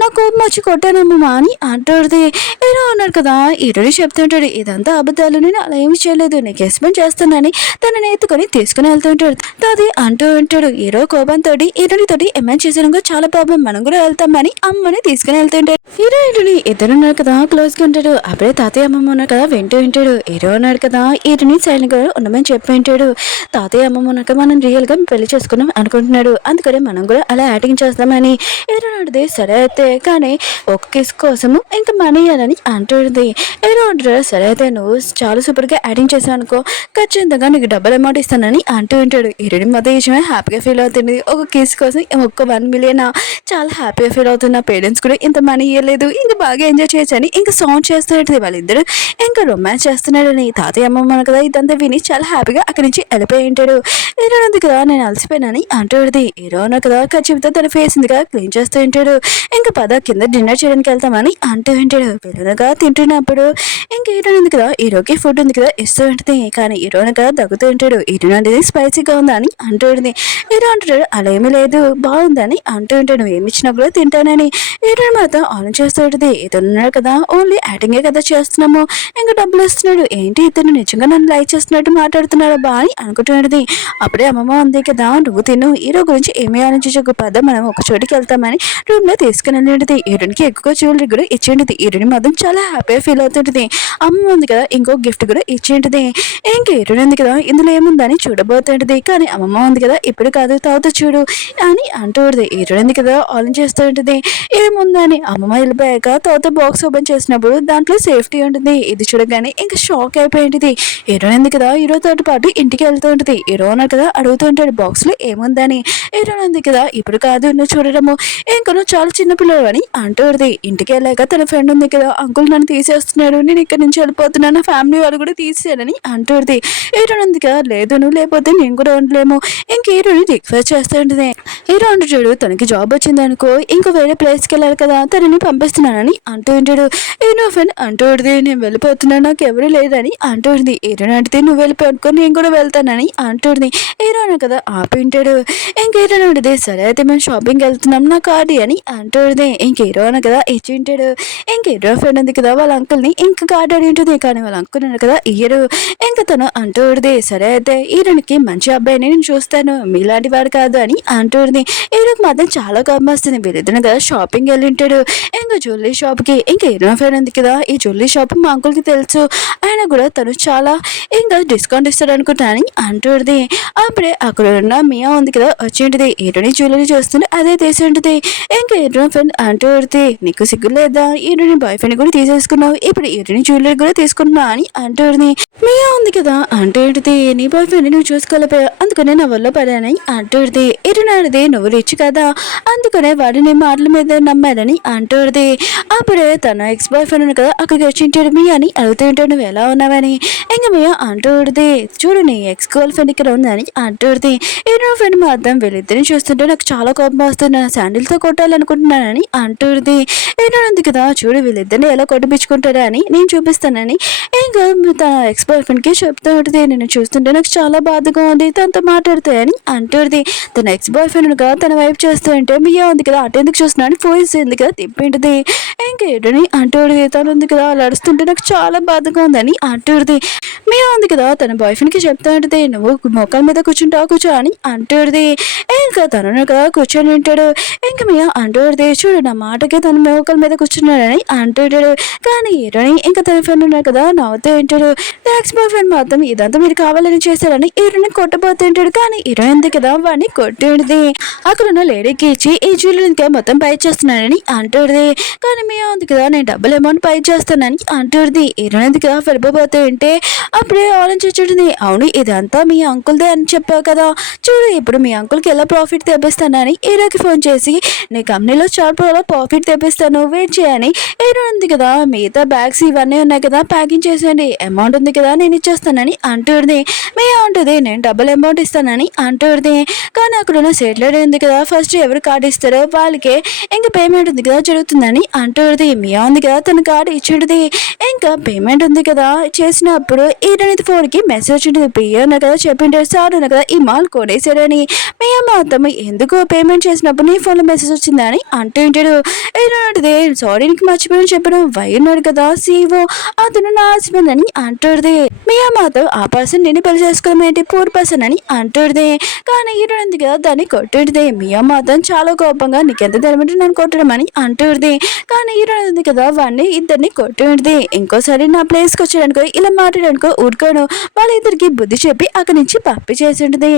నాకు కోపం వచ్చి కొట్టానమ్మా అని అంటుంది. హీరో అన్నాడు కదా హీరోని చెప్తుంటాడు, ఇదంతా అబద్ధాలు, నేను అలా ఏమి చేయలేదు, నీకు ఎక్స్పెండ్ చేస్తానని తనని ఎత్తుకొని తీసుకుని వెళ్తుంటాడు. అది అంటూ ఉంటాడు. హీరో కోపంతో హీరోని తోటి ఏమైనా చేసాను చాలా ప్రాబ్లం, మనం కూడా వెళ్తామని అమ్మని తీసుకుని వెళ్తుంటాడు. హీరోయిన్ ఇద్దరున్నారు కదా క్లోజ్ చేసుకుంటాడు. అప్పుడే తాతయ్య అమ్మమ్మ ఉన్నారు కదా వింటూ ఉంటాడు. హీరో ఉన్నాడు కదా హీరోని సైలెంట్ గా ఉండమని చెప్పి ఉంటాడు. తాతయ్య అమ్మమ్మ ఉన్నాక మనం రియల్ గా పెళ్లి చేసుకున్నాం అనుకుంటున్నాడు. అందుకని మనం కూడా అలా యాక్టింగ్ చేస్తామని హీరో నాడిది. సరే అయితే కానీ ఒక కిస్ కోసము ఇంకా మనీ ఇవ్వాలని అంటుంది. హీరో అంటాడు సరే అయితే నువ్వు చాలా సూపర్ గా యాక్టింగ్ చేసావు అనుకో ఖచ్చితంగా నీకు డబుల్ అమౌంట్ ఇస్తానని అంటూ ఉంటాడు. హీరోని మొత్తం విషయమే హ్యాపీగా ఫీల్ అవుతుంది. ఒక కేసు కోసం ఒక్క 1 మిలియన్ చాలా హ్యాపీగా ఫీల్ అవుతుంది. నా పేరెంట్స్ కూడా ఇంత మనీ ఇవ్వలేదు ఇంకా బాగా ఎంజాయ్ చేయొచ్చు అని ఇంకా సాంగ్ చేస్తూ ఉంటుంది. వాళ్ళిద్దరు ఇంకా రొమాన్స్ చేస్తున్నాడని తాతయ్య అమ్మమ్మ కదా ఇదంతా విని చాలా హ్యాపీగా అక్కడి నుంచి వెళ్ళిపోయి ఉంటాడు. హీరో ఉంది కదా నేను అలసిపోయినని అంటుంది. హీరో ఉన్నా కదా ఖచ్చితంగా తన ఫేస్ ఉంది కదా క్లీన్ చేస్తూ ఉంటాడు. ఇంకా పద కింద డిన్నర్ చేయడానికి వెళ్తామని అంటూ ఉంటాడు. పిల్లలుగా తింటున్నప్పుడు ఇంకా హీరో ఉంది కదా హీరోకి ఫుడ్ ఉంది కదా ఇస్తూ ఉంటుంది. కానీ హీరోని కదా దగ్గుతూ ఉంటాడు. హీరో అనేది స్పైసీగా ఉందా అని అంటూ ఉంటుంది. హీరో అంటాడు అలా ఏమీ లేదు బాగుందని అంటూ ఉంటాడు. నువ్వు ఏమి ఇచ్చినా కూడా తింటానని హీరో మాత్రం ఆన్ చేస్తూ ఉంటుంది. ఇతను ఉన్నాడు కదా ఓన్లీ యాక్టింగే కదా చేస్తున్నాము ఇంకా డబ్బులు ఇస్తున్నాడు ఏంటి ఇతను నిజంగా నన్ను లైక్ చేస్తున్నట్టు మాట్లాడుతున్నాడు బా అని అనుకుంటున్నది. అప్పుడే అమ్మమ్మ ఉంది కదా నువ్వు తిను హీరో గురించి ఏమీ ఆలోచించకు పద మనం ఒక చోటికి వెళ్తామని రూమ్ లో తీసుకుని వెళ్ళేది. హీరోనికి ఎక్కువ జ్యువెలరీ కూడా ఇచ్చేది. హీరోని మాత్రం చాలా హ్యాపీగా ఫీల్ అవుతుంటది. అమ్మ ఉంది కదా ఇంకో గిఫ్ట్ కూడా ఇచ్చేంటిది. ఇంకా హీరోని ఉంది కదా ఇందులో ఏముందని చూడబోతుంటది. కానీ అమ్మమ్మ ఉంది కదా ఇప్పుడు కాదు తర్వాత చూడు అని అంటుంది. హీరోని ఉంది కదా ఆలోచన చేస్తూ ఉంటుంది ఏముందని. అమ్మమ్మ వెళ్ళిపోయాక తర్వాత బాక్స్ ఓపెన్ చేసినప్పుడు దాంట్లో సేఫ్టీ ఉంటుంది. ఇది చూడగానే ఇంకా షాక్ అయిపోయింది. హీరో ఉంది కదా హీరోతో పాటు ఇంటికి వెళ్తూ ఉంటుంది. హీరో ఉన్నారు కదా అడుగుతూ ఉంటాడు బాక్స్ లో ఏముందని. హీరో ఉంది కదా ఇప్పుడు కాదు నువ్వు చూడడము ఇంకా నువ్వు చాలా చిన్న పిల్లలు అని అంటుంది. ఇంటికి వెళ్ళాక తన ఫ్రెండ్ ఉంది కదా అంకుల్ నన్ను తీసేస్తున్నాడు నేను ఇక్కడ నుంచి వెళ్ళిపోతున్నాను నా ఫ్యామిలీ వాళ్ళు కూడా తీసేయాలని అంటుంది. హీరో ఉంది కదా లేదు నువ్వు లేకపోతే నేను కూడా ఉండలేము ఇంక హీరోని రిక్వెస్ట్ చేస్తూ ఉంటుంది. హీరో అంటాడు తనకి జాబ్ వచ్చింది అనుకో ఇంకో వేరే ప్లేస్కి వెళ్ళాలి కదా తనని పంపిస్తున్నానని అంటూ ఉంటాడు. హీరో ఫ్రెండ్ అంటూ ఉంటుంది నేను వెళ్ళిపోతున్నాను నాకు ఎవరు లేదని అంటుంది. హీరో అంటే నువ్వు వెళ్ళిపోనుకో నేను కూడా వెళ్తానని అంటుంది. హీరో కదా ఆపి ఉంటాడు. ఇంక హీరో ఉంటుంది సరే అయితే మేము షాపింగ్కి వెళ్తున్నాం నా కార్డు అని అంటుంది. ఇంక హీరో కదా ఇచ్చి ఉంటాడు. ఇంక హీరో ఫ్రెండ్ ఉంది కదా వాళ్ళ అంకుల్ని ఇంకా కార్డు అడి ఉంటుంది. కానీ వాళ్ళ అంకుల్ కదా ఇయ్యరు. ఇంకా తను అంటుంది సరే అయితే హీరోనికి మంచి అబ్బాయిని నేను చూస్తాను మీలాంటి వాడు కాదు అని అంటుంది. హీరోకి మాత్రం చాలా కోపం వస్తుంది. వీరిద్దరు కదా షాపింగ్ వెళ్ళి ఉంటాడు ఇంకా జ్యువెలరీ షాప్కి. ఇంకా హీరో ఫ్రెండ్ ఉంది కదా ఈ జ్యువెలరీ షాప్ మా అంకుల్కి తెలుసు ఆయన కూడా తను చాలా ఇంకా డిస్కౌంట్ ఇస్తాడు అనుకుంటా అని అంటుంది. అప్పుడే అక్కడ ఉన్న మియా ఉంది కదా వచ్చింటిది. హీరోని జ్యువెలరీ చూస్తుంటే అదే తీసి ఉంటుంది. ఇంకా హీరో ఫ్రెండ్ అంటుంది నీకు సిగ్గు లేదా హీరోని బాయ్ ఫ్రెండ్ కూడా తీసేసుకున్నావు ఇప్పుడు హీరోని జ్యువెలరీ కూడా తీసుకుంటున్నావు అని అంటుంది. మియా ఉంది కదా అంటుంది నీ బాయ్ ఫ్రెండ్ నువ్వు చూసుకోలేకపోయా అందుకనే నా వల్ల పడానని అంటుంది. హీరోనాడిది నువ్వు రిచ్ కదా అందుకనే వాడిని మాటల మీద నమ్మాలని అంటుంది. అప్పుడే తన ఎక్స్ బాయ్ ఫ్రెండ్ కదా అక్కడికి వచ్చింటాడు మియా అని అడుగుతూ ఉంటాడు నువ్వు ఎలా ఉన్నావని. ఇంకా మియా అంటుంది చూడు నీ ఎక్స్ గర్ల్ ఫ్రెండ్ ఇక్కడ ఉందని అంటుంది. హీరో ఫ్రెండ్ మాత్రం వీళ్ళిద్దరిని చూస్తుంటే నాకు చాలా కోపం వస్తుంది నా శాండిల్తో కొట్టాలనుకుంటున్నానని అంటుంది. హీరో ఉంది కదా చూడు వీళ్ళిద్దరిని ఎలా కొట్టిపించుకుంటారా అని నేను చూపిస్తానని ఇంకా తన ఎక్స్ బాయ్ ఫ్రెండ్కి చెప్తూ ఉంటుంది. నేను చూస్తుంటే నాకు చాలా బాధగా ఉంది తనతో మాట్లాడుతాయని అంటుంది. తన ఎక్స్ బాయ్ ఫ్రెండ్ కదా తన వైపు చేస్తూ ఉంటే మియా ఉంది కదా అటు ఎందుకు చూస్తున్నాను ఫోయిస్ ఉంది కదా తిప్పింటుంది. ఇంకా హీరోని అంటుంది తను ఉంది కదా అలా అడుస్తుంటే నాకు చాలా బాధగా ఉందని అంటుంది. మియా ఉంది కదా తన బాయ్ ఫ్రెండ్కి చెప్తూ ఉంటుంది నువ్వు మొక్కల మీద కూర్చో అని అంటుంది. ఇంకా తను కదా కూర్చొని ఉంటాడు. ఇంకా మియా అంటుంది చూడు నా మాటకి తన మొక్కల మీద కూర్చున్నాడని అంటుంటాడు. కానీ హీరోని ఇంకా తన ఫ్రెండ్ ఉన్నారు కదా నవ్వుతూ ఉంటాడు. ఎక్స్ బాయ్ ఫ్రెండ్ మాత్రం ఇదంతా మీరు కావాలని చేశారని హీరోని కొట్టబోతుంటాడు. కానీ హీరో ఉంది కదా వాడిని కొట్టేది. అక్కడ ఉన్న లేడీకి ఇచ్చి ఈ జ్యువెలరీ ఇంకా మొత్తం పై చేస్తున్నానని అంటుంది. కానీ మియా ఉంది కదా నేను డబ్బులు అమౌంట్ పై చేస్తానని అంటుంది. హీరో ఉంది కదా వెళ్ళిపోతూ ఉంటే అప్పుడే ఆలోచించుంటుంది అవును ఇదంతా మీ అంకుల్దే అని చెప్పావు కదా చూడు ఇప్పుడు మీ అంకుల్కి ఎలా ప్రాఫిట్ తెప్పిస్తానని హీరోకి ఫోన్ చేసి నీ కంపెనీలో చాలా ప్రాఫిట్ తెప్పిస్తాను వెయిట్ చేయని. హీరో ఉంది కదా మిగతా బ్యాగ్స్ ఇవన్నీ ఉన్నాయి కదా ప్యాకింగ్ చేసేయండి అమౌంట్ ఉంది కదా నేను ఇచ్చేస్తానని అంటుంది. మియా ఉంటుంది నేను డబుల్ అమౌంట్ ఇస్తానని అంటుంది. కానీ అక్కడ ఉన్న సెటిలర్ ఉంది కదా ఫస్ట్ ఎవరు కార్డు ఇస్తారో వాళ్ళకే ఇంకా పేమెంట్ ఉంది కదా జరుగుతుందని అంటుంది. మియా ఉంది కదా తన కార్డు ఇచ్చింటుంది. ఇంకా పేమెంట్ ఉంది కదా చేసినప్పుడు హీరోని ఫోన్కి మెసేజ్ ఉంటుంది పియ్య ఉన్నా కదా చెప్పింటారు సార్ ఉన్నా కదా ఈ మాల్ కొనేసారని. మియా మాత్రం ఎందుకు పేమెంట్ చేసినప్పుడు నీ ఫోన్లో మెసేజ్ వచ్చిందని అంటూ ఉంటాడు. హీరోనిది సారీ నీకు మర్చిపోయాను చెప్పడం వై ఉన్నాడు కదా సీఓ అతను నా హస్బెండ్ అని అంటుంది. మియా మాత్రం ఆ పర్సన్ నిన్ను పెళ్లి చేసుకోవడం ఏంటి, పూర్ పర్సన్ అని అంటుంది. కానీ హీరో ఉంది కదా దాన్ని కొట్టింది. మియా మాత్రం చాలా కోపంగా నీకెంత తెలియమంటే నన్ను కొట్టడం అని అంటుంది. కానీ హీరో ఉంది కదా వాడిని ఇద్దరిని కొట్టింది. ఇంకోసారి నా ప్లేస్కి వచ్చాడనుకో ఇలా మాట్లాడనుకో ఊరుకోను, వాళ్ళిద్దరికి బుద్ధి చెప్పి అక్కడి నుంచి పంపించేసింది.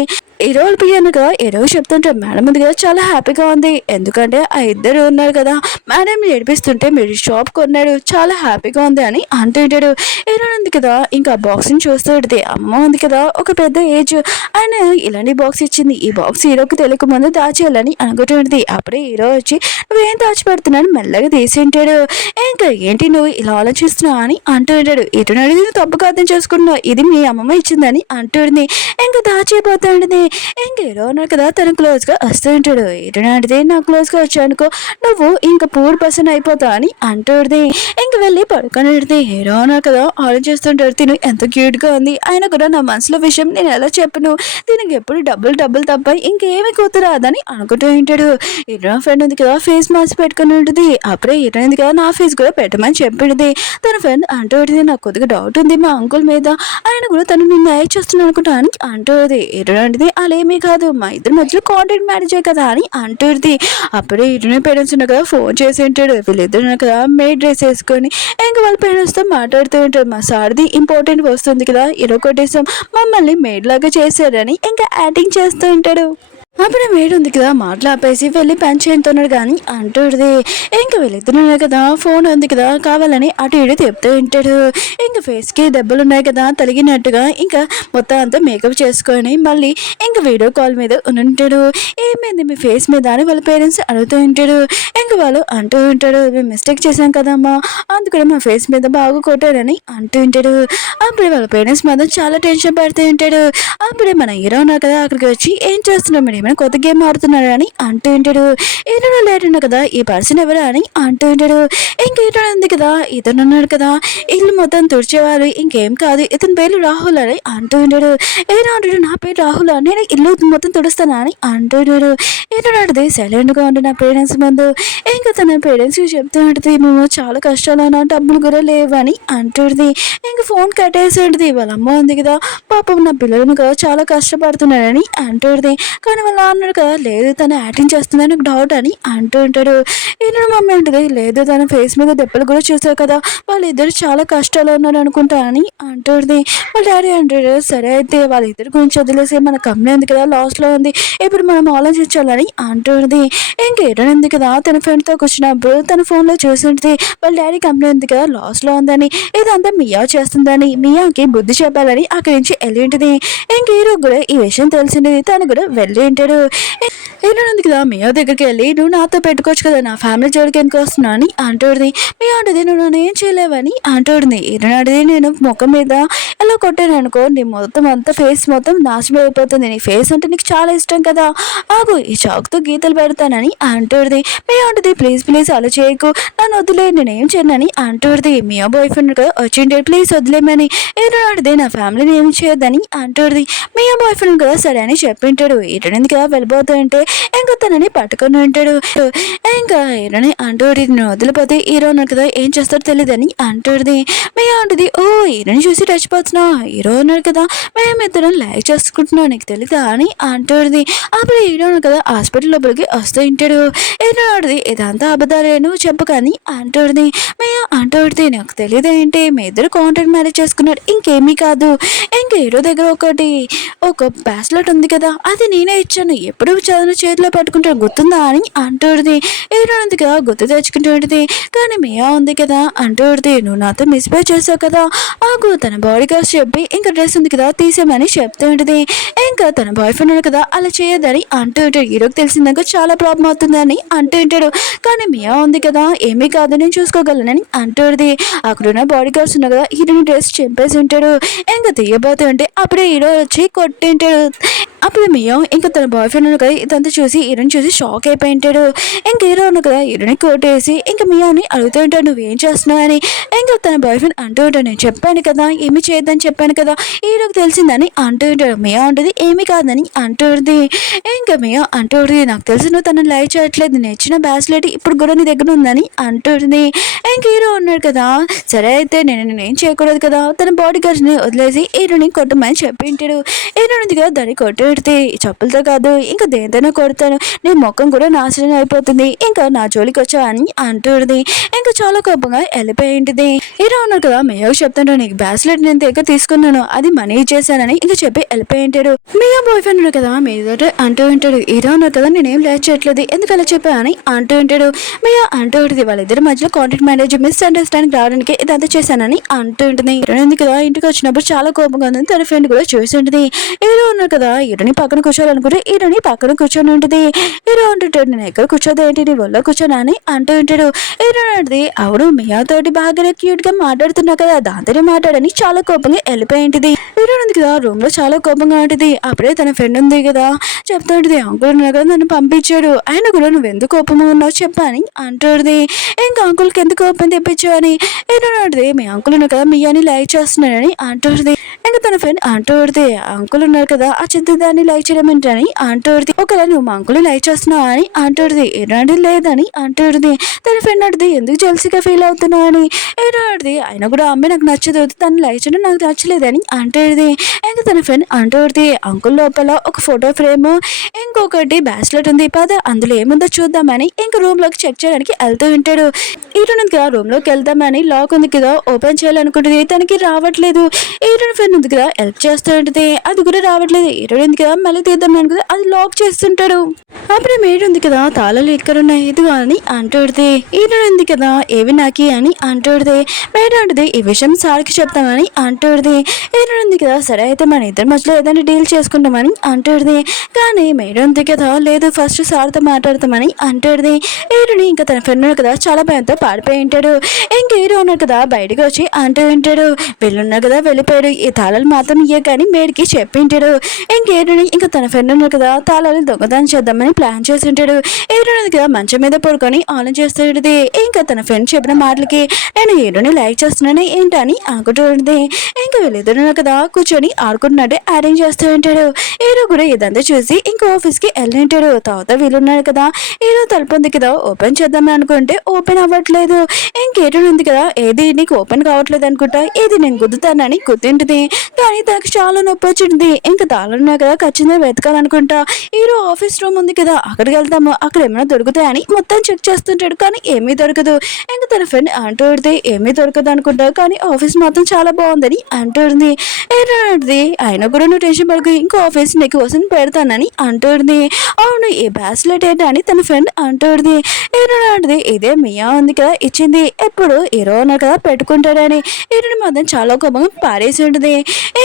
ఈరోజు పియనుగా ఏదో చెప్తుంటే మేడం ఉంది కదా చాలా హ్యాపీగా ఉంది. ఎందుకంటే ఆ ఇద్దరు ఉన్నారు కదా, మేడం ఏడిపిస్తుంటే మీరు షాప్ కొన్నాడు చాలా హ్యాపీగా ఉంది అని అంటుంటాడు. హీరో ఉంది కదా ఇంకా బాక్స్ని చూస్తూ ఉంటుంది. అమ్మ ఉంది కదా ఒక పెద్ద ఏజ్, ఆయన ఇలాంటి బాక్స్ ఇచ్చింది, ఈ బాక్స్ హీరోకి తెలియక ముందు దాచేయాలని అనుకుంటుంది. అప్పుడే హీరో వచ్చి నువ్వేం దాచిపెడుతున్నాను మెల్లగా తీసి ఉంటాడు. ఇంకా ఏంటి నువ్వు ఇలా ఆలోచిస్తున్నావు అని అంటూ ఉంటాడు. ఇటు అడిగి తప్పుగా అర్థం చేసుకుంటున్నావు, ఇది మీ అమ్మమ్మ ఇచ్చిందని అంటుంది. ఇంకా దాచిపోతాండి. ఇంక హీరో ఉన్నారు కదా తను క్లోజ్గా వస్తూ ఉంటాడు. ఇటు నాటిది నా క్లోజ్గా వచ్చానుకో నువ్వు ఇంకా పూర్ పర్సన్ అయిపోతావు అని అంటుంది. ఇంక వెళ్ళి పడుకొని హీరో ఉన్నారు కదా ఆలోచిస్తుంటాడు. తిను ఎంత క్యూట్గా ఉంది, ఆయన కూడా నా మనసులో విషయం నేను ఎలా చెప్పను, దీనికి ఎప్పుడు డబ్బులు తప్ప ఇంకేమి కూతురాదని అనుకుంటూ ఉంటాడు. హీరో ఫ్రెండ్ ఉంది కదా ఫేస్ మాస్క్ పెట్టుకుని ఉంటుంది. అప్పుడే హీరో ఉంది కదా నా ఫేస్ కూడా పెట్టమని చెప్పింది. తన ఫ్రెండ్ అంటూ ఉంటుంది నాకు కొద్దిగా డౌట్ ఉంది మా అంకుల్ మీద, ఆయన కూడా తను నిన్ను యాడ్ చేస్తున్నాను అనుకుంటా అని అంటుంది. హీరో అంటే అలేమీ కాదు మా ఇద్దరి మధ్యలో కాంట్రాక్ట్ మ్యారేజే కదా అని అంటుంది. అప్పుడే హీరోని పేరెంట్స్ ఉన్నా కదా ఫోన్ చేసి ఉంటాడు. వీళ్ళిద్దరు కదా మేడ్ డ్రెస్ వేసుకొని ఇంకా వాళ్ళ పేరెంట్స్తో మాట్లాడుతూ ఉంటాడు. మా సార్ది ఇంపార్టెంట్ వస్తుంది కదా హీరో కొట్టేసాం, మమ్మల్ని మేడ్ లాగా చేశారని ఇంకా యాక్టింగ్ చేస్తూ ఉంటాడు. అప్పుడు మేడ్ ఉంది కదా మాటలు ఆపేసి వెళ్ళి పని చేస్తున్నాడు కానీ అంటుంది. ఇంకా వెళుతున్నాడు కదా ఫోన్ ఉంది కదా కావాలని అటు ఇటు చెప్తూ ఉంటాడు. ఇంకా ఫేస్కి దెబ్బలు ఉన్నాయి కదా తలిగినట్టుగా ఇంకా మొత్తం అంతా మేకప్ చేసుకొని మళ్ళీ ఇంకా వీడియో కాల్ మీద ఉంటాడు. ఏమైంది మీ ఫేస్ మీద అని వాళ్ళ పేరెంట్స్ అడుగుతూ ఉంటాడు. ఇంకా వాళ్ళు అంటూ ఉంటాడు మేము మిస్టేక్ చేశాం కదమ్మా అందుకని మా ఫేస్ మీద బాగా కొట్టారని అంటూ ఉంటాడు. అప్పుడు వాళ్ళ పేరెంట్స్ మాత్రం చాలా టెన్షన్ పడుతూ ఉంటాడు. అప్పుడే మన హీరో ఉన్నారు కదా అక్కడికి వచ్చి ఏం చేస్తున్నాం మేడం ఏమైనా కొత్త గేమ్ ఆడుతున్నాడు అని అంటూ ఉంటాడు. ఈయన లేటున్నా కదా ఈ పర్సన్ ఎవరు అని అంటూ ఉంటాడు. ఇంక ఈయన ఉంది కదా ఇతను ఉన్నాడు కదా ఇల్లు మొత్తం తుడిచేవారు ఇంకేం కాదు ఇతని పేరు రాహుల్ అని అంటూ ఉంటాడు. ఏనా అంటాడు నా పేరు రాహుల్ నేను ఇల్లు మొత్తం తుడుస్తానా అని అంటూ ఉంటాడు. ఈయన అడిది సైలెంట్గా ఉండి నా పేరెంట్స్ ముందు ఇంకా తన పేరెంట్స్కి చెప్తూ ఉంటుంది మేము చాలా కష్టాలన్నా డబ్బులు కూడా లేవు అని అంటుంది. ఇంక ఫోన్ కట్టేసేది. వాళ్ళ అమ్మ ఉంది కదా పాపం నా పిల్లలను కదా చాలా కష్టపడుతున్నాడని అంటుంది. కానీ వాళ్ళ అన్నాడు కదా లేదు తను యాక్టింగ్ చేస్తుందని నాకు డౌట్ అని అంటూ ఉంటాడు. ఈయన మమ్మీ ఉంటుంది లేదు తన ఫేస్ మీద దెబ్బలు కూడా చూసావు కదా వాళ్ళిద్దరు చాలా కష్టాలు ఉన్నారు అనుకుంటా అని అంటుంది. వాళ్ళ డాడీ అంటాడు సరే అయితే వాళ్ళిద్దరి గురించి వదిలేసి మన కంపెనీ ఉంది కదా లాస్లో ఉంది ఇప్పుడు మనం ఆలోచించాలని అంటుంది. ఇంకేటో ఉంది కదా తన ఫ్రెండ్తో కూర్చున్నప్పుడు తన ఫోన్లో చూసింటుంది వాళ్ళ డాడీ కంపెనీ ఉంది కదా లాస్లో ఉందని ఇదంతా మియా చేస్తుందని మియాకి బుద్ధి చెప్పాలని అక్కడి నుంచి వెళ్ళింటుంది. ఇంక హీరో కూడా ఈ విషయం తెలిసింది తను కూడా వెళ్ళి ఉంటాడు. ఏంటంది కదా మియా దగ్గరికి వెళ్ళి నువ్వు నాతో పెట్టుకోవచ్చు కదా నా ఫ్యామిలీ జోడికి ఎందుకు వస్తున్నా అని అంటుంది. మీ అంటది నువ్వు నన్ను ఏం చేయలేవని అంటుంది. ఈయనడిది నేను ముఖం మీద ఎలా కొట్టాను అనుకో నీ మొత్తం అంతా ఫేస్ మొత్తం నాశనం అయిపోతుంది, నీ ఫేస్ అంటే నీకు చాలా ఇష్టం కదా ఆగు ఈ చాకుతో గీతలు పెడతానని అంటుంది. మీ అంటది ప్లీజ్ అలా చేయకు నన్ను వదిలే నేనేం చేయనని అంటుంది. మియా బాయ్ ఫ్రెండ్ కదా వచ్చిండే ప్లీజ్ వదిలేమని ఈయనడిది నా ఫ్యామిలీని ఏం చేయొద్దని అంటుంది. మియా బాయ్ ఫ్రెండ్ కదా సరే అని చెప్పింటాడు. ఈయనది కదా వెళ్ళిపోతుంటే ఇంకా తనని పట్టుకొని ఉంటాడు. ఇంకా హీరోని అంటూడి నేను వదిలిపోతే హీరో ఉన్నాడు కదా ఏం చేస్తాడో తెలియదని అంటుంది. మీ అంటుంది ఓ హీరోని చూసి చచ్చిపోతున్నా హీరో ఉన్నాడు కదా మేమిద్దరం లైక్ చేసుకుంటున్నాం నీకు తెలీదా అని అంటుంది. అప్పుడు హీరో ఉన్నాడు కదా హాస్పిటల్ లోపలికి వస్తూ ఉంటాడు. హీరో అంటుంది ఇదంతా అబద్ధాలేను చెప్పకని అంటుంది. మీ అంటుంది నాకు తెలియదు ఏంటి మీ ఇద్దరు కాంట్రాక్ట్ మ్యారేజ్ చేసుకున్నాడు ఇంకేమీ కాదు. ఇంకా హీరో దగ్గర ఒక బ్యాస్లెట్ ఉంది కదా అది నేనే ఇచ్చాను ఎప్పుడు చదువు చేతిలో పట్టుకుంటాడు గుర్తుందా అని అంటుంది. ఏడుంది కదా గుర్తు తెచ్చుకుంటుంది. కానీ మియా ఉంది కదా అంటుంది నువ్వు నాతో మిస్బేర్ చేసావు కదా ఆగు తన బాడీ గార్డ్స్ చెప్పి ఇంకా డ్రెస్ ఉంది కదా తీసేమని చెప్తూ ఉంటుంది. ఇంకా తన బాయ్ ఫ్రెండ్ ఉన్నాడు కదా అలా చేయొద్దని అంటూ ఉంటాడు. హీరోకి తెలిసిందాక చాలా ప్రాబ్లం అవుతుందని అంటూ ఉంటాడు. కానీ మియా ఉంది కదా ఏమీ కాదు నేను చూసుకోగలనని అంటుంది. అక్కడున్న బాడీ గార్డ్స్ ఉన్నా కదా హీరోని డ్రెస్ చింపేసి ఉంటాడు. ఇంకా తీయబోతుంటే అప్పుడే హీరో వచ్చి కొట్టింటాడు. అప్పుడు మియా ఇంకా తన బాయ్ ఫ్రెండ్ కదా ఇదంతా చూసి హీరోని చూసి షాక్ అయిపోయి ఉంటాడు. ఇంక హీరో ఉన్న కదా హీరోని కొట్టేసి ఇంకా మియాని అడుగుతూ ఉంటాడు నువ్వేం చేస్తున్నావు అని. ఇంకా తన బాయ్ ఫ్రెండ్ అంటూ ఉంటాడు నేను చెప్పాను కదా ఏమి చేయొద్దని చెప్పాను కదా హీరోకి తెలిసిందని అంటూ ఉంటాడు. మియా ఉంటుంది ఏమి కాదని అంటుంది. ఇంకా మియా అంటూ ఉంటుంది నాకు తెలిసి నువ్వు తనని లైక్ చేయట్లేదు నేను ఇచ్చిన బ్యాస్లెట్ ఇప్పుడు కూడా నీ దగ్గర ఉందని అంటుంది. ఇంక హీరో ఉన్నాడు కదా సరే అయితే నేనేం చేయకూడదు కదా తన బాడీ గార్డ్స్ని వదిలేసి హీరోని కొట్టమని చెప్పి ఉంటాడు. హీరో ఉంది కదా దాన్ని కొట్టి చెప్పులతో కాదు ఇంకా దేనితోనో కొడతాను నీ ముఖం కూడా నాశనం అయిపోతుంది ఇంకా నా జోలికి వచ్చా అని అంటుంది. ఇంకా చాలా కోపంగా వెళ్ళిపోయి ఉంటుంది. హీరో ఉన్నారు కదా మియాకు చెప్తాడు నీకు బ్యాస్లెట్ నేను దగ్గర తీసుకున్నాను అది మనీ ఇచ్చేసానని ఇంకా చెప్పి వెళ్ళిపోయి ఉంటాడు. మియా బాయ్ ఫ్రెండ్ ఉన్నాడు కదా మీద అంటూ ఉంటాడు హీరో ఉన్నారు కదా నేనేం లేట్ చేయట్లేదు ఎందుకు అలా చెప్పా అని అంటూ ఉంటాడు. మియా అంటూ ఉంటుంది వాళ్ళిద్దరి మధ్యలో కాంటాక్ట్ మేనేజ్ మిస్అండర్స్టాండింగ్ రావడానికి ఇదంతా చేశానని అంటూ ఉంటుంది. హీరో ఉంది కదా ఇంటికి వచ్చినప్పుడు చాలా కోపంగా ఉంది తన ఫ్రెండ్ కూడా చూసి ఉంటుంది. హీరో ఉన్నారు కదా హీరోని పక్కన కూర్చోాలనుకుంటే హీరోని పక్కన కూర్చొని ఉంటుంది. హీరో అంటుంటాడు నేను ఎక్కడ కూర్చోదు ఏంటి నీ వల్ల కూర్చోనా అని అంటూ ఉంటాడు. హీరో అంటే అవును మియాతోటి బాగా క్యూట్ గా మాట్లాడుతున్నా కదా దాంతోనే మాట్లాడని చాలా కోపంగా వెళ్ళిపోయి ఉంటుంది. హీరో ఉంది కదా రూమ్ లో చాలా కోపంగా ఉంటుంది. అప్పుడే తన ఫ్రెండ్ ఉంది కదా చెప్తా ఉంటుంది అంకుల్ ఉన్నా కదా నన్ను పంపించాడు ఆయన కూడా నువ్వు ఎందుకు కోపంగా ఉన్నావు చెప్పా అని అంటుంది. ఇంకా అంకుల్కి ఎందుకు కోపం తెప్పించావు అని హీరో అంటుంది మీ అంకుల్ ఉన్నారు కదా మియాని లైక్ చేస్తున్నాడని అంటుంది. ఇంకా తన ఫ్రెండ్ అంటుంది అంకుల్ ఉన్నారు కదా ఆ చిత్తాన్ని లైక్ చేయడం ఏంటని అంటుంది. ఒకవేళ నువ్వు మా అంకుల్ లైక్ చేస్తున్నావు అని అంటుంది. ఏనాడు లేదని అంటుంది. తన ఫ్రెండ్ అడిది ఎందుకు జెల్సీగా ఫీల్ అవుతున్నావు అని ఏనాడిది ఆయన కూడా అమ్మాయి నాకు నచ్చదు తను లైక్ చేయడం నాకు నచ్చలేదని అంటుంది. ఇంకా తన ఫ్రెండ్ అంటుంది అంకుల్ లోపల ఒక ఫోటో ఫ్రేమ్ ఇంకొకటి బ్యాస్లెట్ ఉంది పద అందులో ఏముందో చూద్దామని ఇంకా రూమ్ లోకి చెక్ చేయడానికి వెళ్తూ ఉంటాడు. ఈరోజు కదా రూమ్ లోకి వెళ్దామని లాక్ ఉంది కదా ఓపెన్ చేయాలనుకుంటుంది తనకి రావట్లేదు. ఈరోజు ఫ్రెండ్ ఉంది కదా హెల్ప్ చేస్తూ ఉంటుంది అది కూడా రావట్లేదు. ఈరోజు ఉంది కదా మళ్ళీ తీద్దామని కదా అది లాక్ చేస్తుంటాడు. అప్పుడే మేడ్ ఉంది కదా తాళాలు ఎక్కడున్నాయి ఇది అని అంటుంది. ఈరోజు ఉంది కదా ఏవి నాకి అని అంటుంది. మేడ్ అంటుంది ఈ విషయం సార్కి చెప్తామని అంటుంది. ఈరోజు ఉంది కదా సరే అయితే మన ఇద్దరి మధ్యలో ఏదైనా డీల్ చేసుకుంటామని అంటుంది. కానీ మేడ్ ఉంది కదా లేదు ఫస్ట్ సార్తో మాట్లాడతామని అంటుంది. హీరోని ఇంకా తన ఫ్రెండ్ కదా చాలా భయంతో పారిపోయి ఉంటాడు. ఇంక హీరో ఉన్నాడు కదా బయటకు వచ్చి అంటూ ఉంటాడు వెళ్ళున్నా కదా వెళ్ళిపోయాడు ఈ తాళాలు మాత్రం ఇయ్యే కానీ మేడికి చెప్పి ఉంటాడు. ఇంక హీరోని ఇంకా తన ఫ్రెండ్ ఉన్నాడు కదా తాళాలు దొంగతనం చేద్దామని ప్లాన్ చేసి ఉంటాడు. హీరోని కదా మంచం మీద పడుకొని ఆన్ చేస్తుంటది. ఇంకా తన ఫ్రెండ్ చెప్పిన మాటలకి నేను హీరోని లైక్ చేస్తున్నాను ఏంటని అనుకుంటూ ఉంటుంది. ఇంకా వీళ్ళిద్దరు కదా కూర్చొని ఆడుకుంటున్నట్టే అరేంజ్ చేస్తూ ఉంటాడు. హీరో కూడా ఇదంతా చూసి ఇంకా ఆఫీస్కి వెళ్ళి ఉంటాడు. తర్వాత వీళ్ళున్నాడు కదా హీరో తలుపు ఉంది కదా ఓపెన్ చేద్దామని అనుకుంటే ఓపెన్ అవ్వట్లేదు. ఇంకేటో ఉంది కదా ఏది నీకు ఓపెన్ కావట్లేదు అనుకుంటా ఏది నేను గుద్దుతానని గుర్తుంటుంది. కానీ తనకు చాలా నొప్పి వచ్చింది. ఇంకా తాళున్నా కదా ఖచ్చితంగా వెతకాలనుకుంటా. హీరో ఆఫీస్ రూమ్ ఉంది కదా అక్కడికి వెళ్తాము అక్కడ ఏమైనా దొరుకుతాయని మొత్తం చెక్ చేస్తుంటాడు కానీ ఏమీ దొరకదు. ఇంకా తన ఫ్రెండ్ అంటుంది ఏమీ దొరకదు అనుకుంటా కానీ ఆఫీస్ మాత్రం చాలా బాగుందని అంటుంది. ఏంటంటే ఆయన కూడా నువ్వు టెన్షన్ పడుకు ఇంకో ఆఫీస్ నీకు కోసం పెడతానని అంటుంది. అవును ఈ బ్యాస్లెట్ ఏంటి అని తన ఫ్రెండ్ అంటుంది. ఏంటంటే ఇదే మియా ఉంది కదా ఇచ్చింది ఎప్పుడు హీరో ఉన్నారు కదా పెట్టుకుంటాడని హీరోని మాత్రం చాలా కోపంగా పారేసి ఉంటుంది.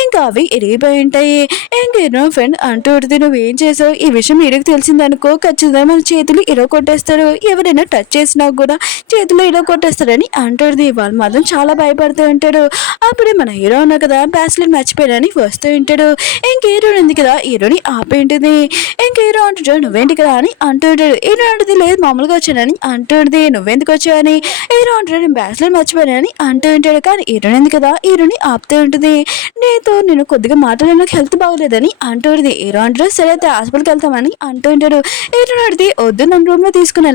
ఇంకా అవి ఇరిగిపోయి ఉంటాయి. ఇంకా హీరో ఫ్రెండ్ అంటుంది నువ్వేం చేసావు ఈ విషయం హీరోకి తెలిసిందనుకో ఖచ్చితంగా మన చేతులు హీరో కొట్టేస్తారు ఎవరైనా టచ్ చేసినా కూడా చేతులు హీరో కొట్టేస్తారని అంటుంది. వాళ్ళు మాత్రం చాలా భయపడుతూ ఉంటాడు. అప్పుడే మన హీరో ఉన్నారు కదా బ్యాస్లెట్ మర్చిపోయాడని వస్తూ ఉంటాడు. ఇంక హీరో ఉంది కదా హీరోని ఆపేంటిది. ఇంక హీరో అంటాడు నువ్వేంటి కదా అని అంటుంటాడు. హీరో అంటుంది లేదు మామూలుగా వచ్చానని అంటుంది. నువ్వెందుకు వచ్చావని హీరో అంటాడు నేను బ్యాస్లెట్ మర్చిపోయానని అంటూ ఉంటాడు. కానీ హీరోని ఉంది కదా హీరోని ఆపుతూ ఉంటుంది. నేను కొద్దిగా మాట్లాడే నాకు హెల్త్ బాగోలేదని అంటుంది. హీరో అంటాడు సరే అయితే హాస్పిటల్కి వెళ్తామని అంటూ ఉంటాడు. హీరో అడితే వద్దు నన్ను రూమ్ లో తీసుకుని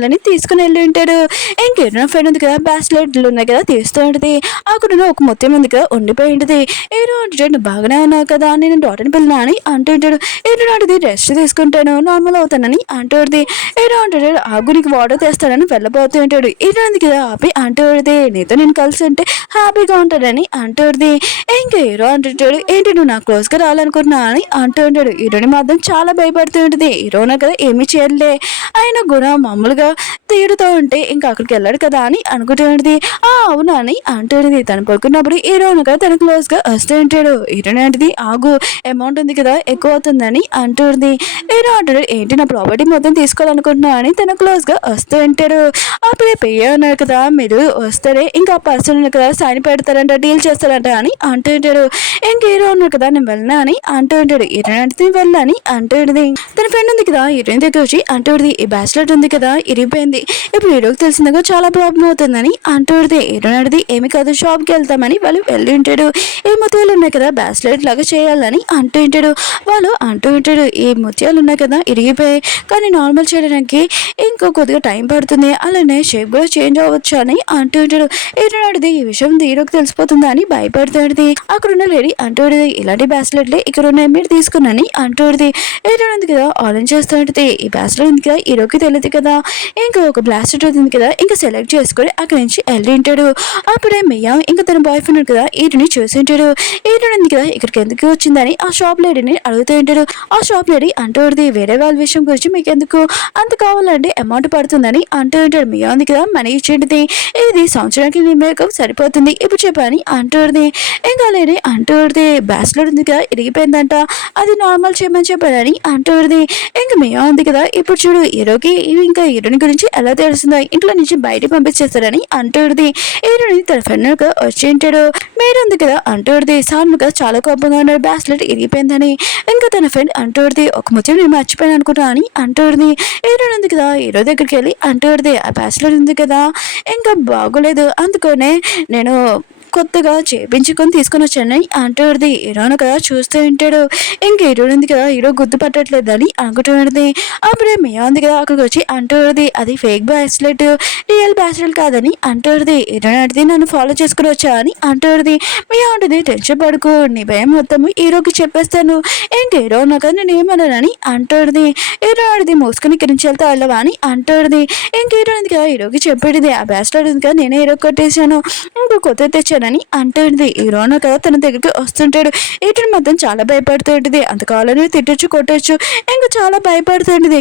వెళ్ళి ఉంటాడు. ఇంక హీరో ఫ్రెండ్ ఉంది కదా బ్యాస్లెట్లు ఉన్నాయి కదా తీస్తూ ఉంటుంది. అక్కడ ఒక మొత్తం ఉంది కదా ఉండిపోయి ఉంటుంది. హీరో అంటాడు నువ్వు బాగానే ఉన్నావు కదా నేను డాక్టర్ని పిల్లనా అని అంటుంటాడు. హీరో అడిగి రెస్ట్ తీసుకుంటాను నార్మల్ అవుతానని అంటుంది. హీరో అంటాడు ఆగు నీకు వాటర్ తెస్తాడని వెళ్ళబోతూ ఉంటాడు. హీరో ఉంది కదా ఆపి అంటుంది నీతో నేను కలిసి ఉంటే హ్యాపీగా ఉంటాడని అంటుంది. ఇంకా హీరో అంటుంటాడు ఏంటి నువ్వు నాకు క్లోజ్గా రావాలనుకుంటున్నా అని అంటూ ఉంటాడు. హీరోని మాత్రం చాలా భయపడుతూ ఉంటుంది. హీరోనా కదా ఏమీ చేయలే ఆయన కూడా మామూలుగా తీరుతూ ఉంటే ఇంకా అక్కడికి వెళ్ళాడు కదా అని అనుకుంటూ ఉంటుంది. అవునా అని అంటుంది. తను పడుకున్నప్పుడు హీరోను కదా తన క్లోజ్గా వస్తూ ఉంటాడు. హీరోని అంటది ఆగు అమౌంట్ ఉంది కదా ఎక్కువ అవుతుందని అంటుంది. హీరో అంటాడు ఏంటి నా ప్రాపర్టీ మొత్తం తీసుకోవాలనుకుంటున్నా అని తన క్లోజ్గా వస్తూ ఉంటాడు. అప్పుడే పెయ్య ఉన్నారు కదా మీరు వస్తారే ఇంకా పర్సన్ కదా సైన్ పెడతారంట డీల్ చేస్తారంట అని అంటుంటాడు. ఇంక హీరో ఉన్నారు కదా నేను వెళ్ళనా అని అంటూ ఉంటాడు. హీరోయిన్ వెళ్ళని అంటూ ఉంటుంది. తన ఫ్రెండ్ ఉంది కదా హీరోయిన్ దగ్గర వచ్చి అంటూ ఉంటుంది, ఈ బ్యాస్లెట్ ఉంది కదా ఇరిగిపోయింది, ఇప్పుడు హీరోకి తెలిసిందిగా చాలా ప్రాబ్లం అవుతుందని అంటూ ఉంటుంది. హీరోయిన్ అడిగి ఏమి కాదు షాప్కి వెళ్తామని వాళ్ళు వెళ్ళి ఉంటాడు. ఈ ముత్యాలు ఉన్నాయి కదా బ్యాస్లెట్ లాగా చేయాలని అంటూ ఉంటాడు. వాళ్ళు అంటూ ఉంటాడు, ఈ ముత్యాలు ఉన్నాయి కదా ఇరిగిపోయాయి కానీ నార్మల్ చేయడానికి ఇంకో కొద్దిగా టైం పడుతుంది, అలానే షేప్ కూడా చేంజ్ అవ్వచ్చు అని అంటూ ఉంటాడు. హీరోయిన్ అడిగి ఈ విషయం హీరోకి తెలిసిపోతుందా అని భయపడుతుంది. అక్కడ ఉన్న లేడీ అంటూ ఉంటుంది, ఇలాంటి బ్యాస్లెట్లే ఇక్కడ ఉన్నాయి మీరు తీసుకున్నాని అంటూ ఉంటుంది. హీరోయిన్ ఉంది కదా ఆరెంజ్ చేస్తూ ఉంటుంది, ఈ బ్యాస్లెట్ ఉంది కదా హీరోకి తెలియదు కదా, ఇంకా ఒక బ్లాస్లెట్ ఉంది కదా ఇంకా సెలెక్ట్ చేసుకొని అక్కడి నుంచి వెళ్ళి ఉంటాడు. అప్పుడే మియా ఇంకా తన బాయ్ ఫ్రెండ్ కదా వీటిని చూసి ఉంటాడు. హీరోయిన్ ఉంది కదా ఇక్కడికి ఎందుకు వచ్చిందని ఆ షాప్ లేడీని అడుగుతూ ఉంటాడు. ఆ షాప్ లేడీ అంటూ ఉంటుంది, వేరే వాళ్ళ విషయం గురించి మీకు ఎందుకు అంత కావాలంటే అమౌంట్ పడుతుందని అంటూ ఉంటాడు. మియా ఉంది కదా మనీ ఇచ్చేది, ఇది సంవత్సరానికి నీ మేకప్ సరిపోతుంది ఇప్పుడు చెప్పని అంటుంది. ఇంకా లేడీ అంటుంది, బ్యాస్లెట్ ఉంది కదా ఇరిగిపోయిందంట అది నార్మల్ చేయమని చెప్పాడని అంటుంది. ఇంకా మియా ఉంది కదా ఇప్పుడు చూడు హీరోకి ఇంకా హీరోయిన్ గురించి ఎలా తెలుస్తుందో ఇంట్లో నుంచి బయట పంపించేస్తాడని అంటుంది. హీరోయిన్ తన ఫ్రెండ్ వచ్చి ఉంటాడు. మీరు ఉంది కదా అంటుంది, సార్ కదా చాలా కోపంగా ఉన్నాడు బ్యాస్లెట్ ఇరిగిపోయిందని. ఇంకా తన ఫ్రెండ్ అంటుంది, ఒక ముత్యం నేను మర్చిపోయాను అనుకుంటా అని అంటుంది. హీరోయిన్ ఉంది కదా హీరో దగ్గరికి వెళ్ళి అంటుంది, ఆ బ్యాస్లెట్ ఉంది కదా ఇంకా బాగోలేదు అందుకనే నేను కొత్తగా చేపించుకొని తీసుకొని వచ్చానని అంటుంది. హీరోను కదా చూస్తూ ఉంటాడు. ఇంక హీరో ఉంది కదా హీరో గుర్తుపట్టట్లేదని అనుకుంటుంది. అప్పుడే మియా ఉంది కదా అక్కడికి వచ్చి అంటుంది, అది ఫేక్ బ్రాస్లెట్ రియల్ బ్రాస్లెట్ కాదని అంటుంది. హీరోని అడిగి నన్ను ఫాలో చేసుకుని వచ్చా అని అంటుంది. మియా ఉంటుంది, టెన్షన్ పడుకో నీ భయం మొత్తము హీరోకి చెప్పేస్తాను, ఇంక హీరో ఉన్నా కదా నేను ఏమన్నానని అంటుంది. హీరో అడిగి మోసుకొని ఇక్కడి నుంచి వెళ్తా వెళ్ళవా అని అంటుంది. ఇంక హీరో ఉంది కదా హీరోకి చెప్పేది, ఆ బ్రాస్లెట్ ఉంది కదా నేనే హీరో కొట్టేశాను ఇంకో కొత్త తెచ్చాను అని అంటుంది. హీరోను కదా తన దగ్గరికి వస్తుంటాడు. ఇటు మాత్రం చాలా భయపడుతుంటుంది, అంత కావాలని తిట్టొచ్చు కొట్టొచ్చు ఇంకా చాలా భయపడుతుంటుంది.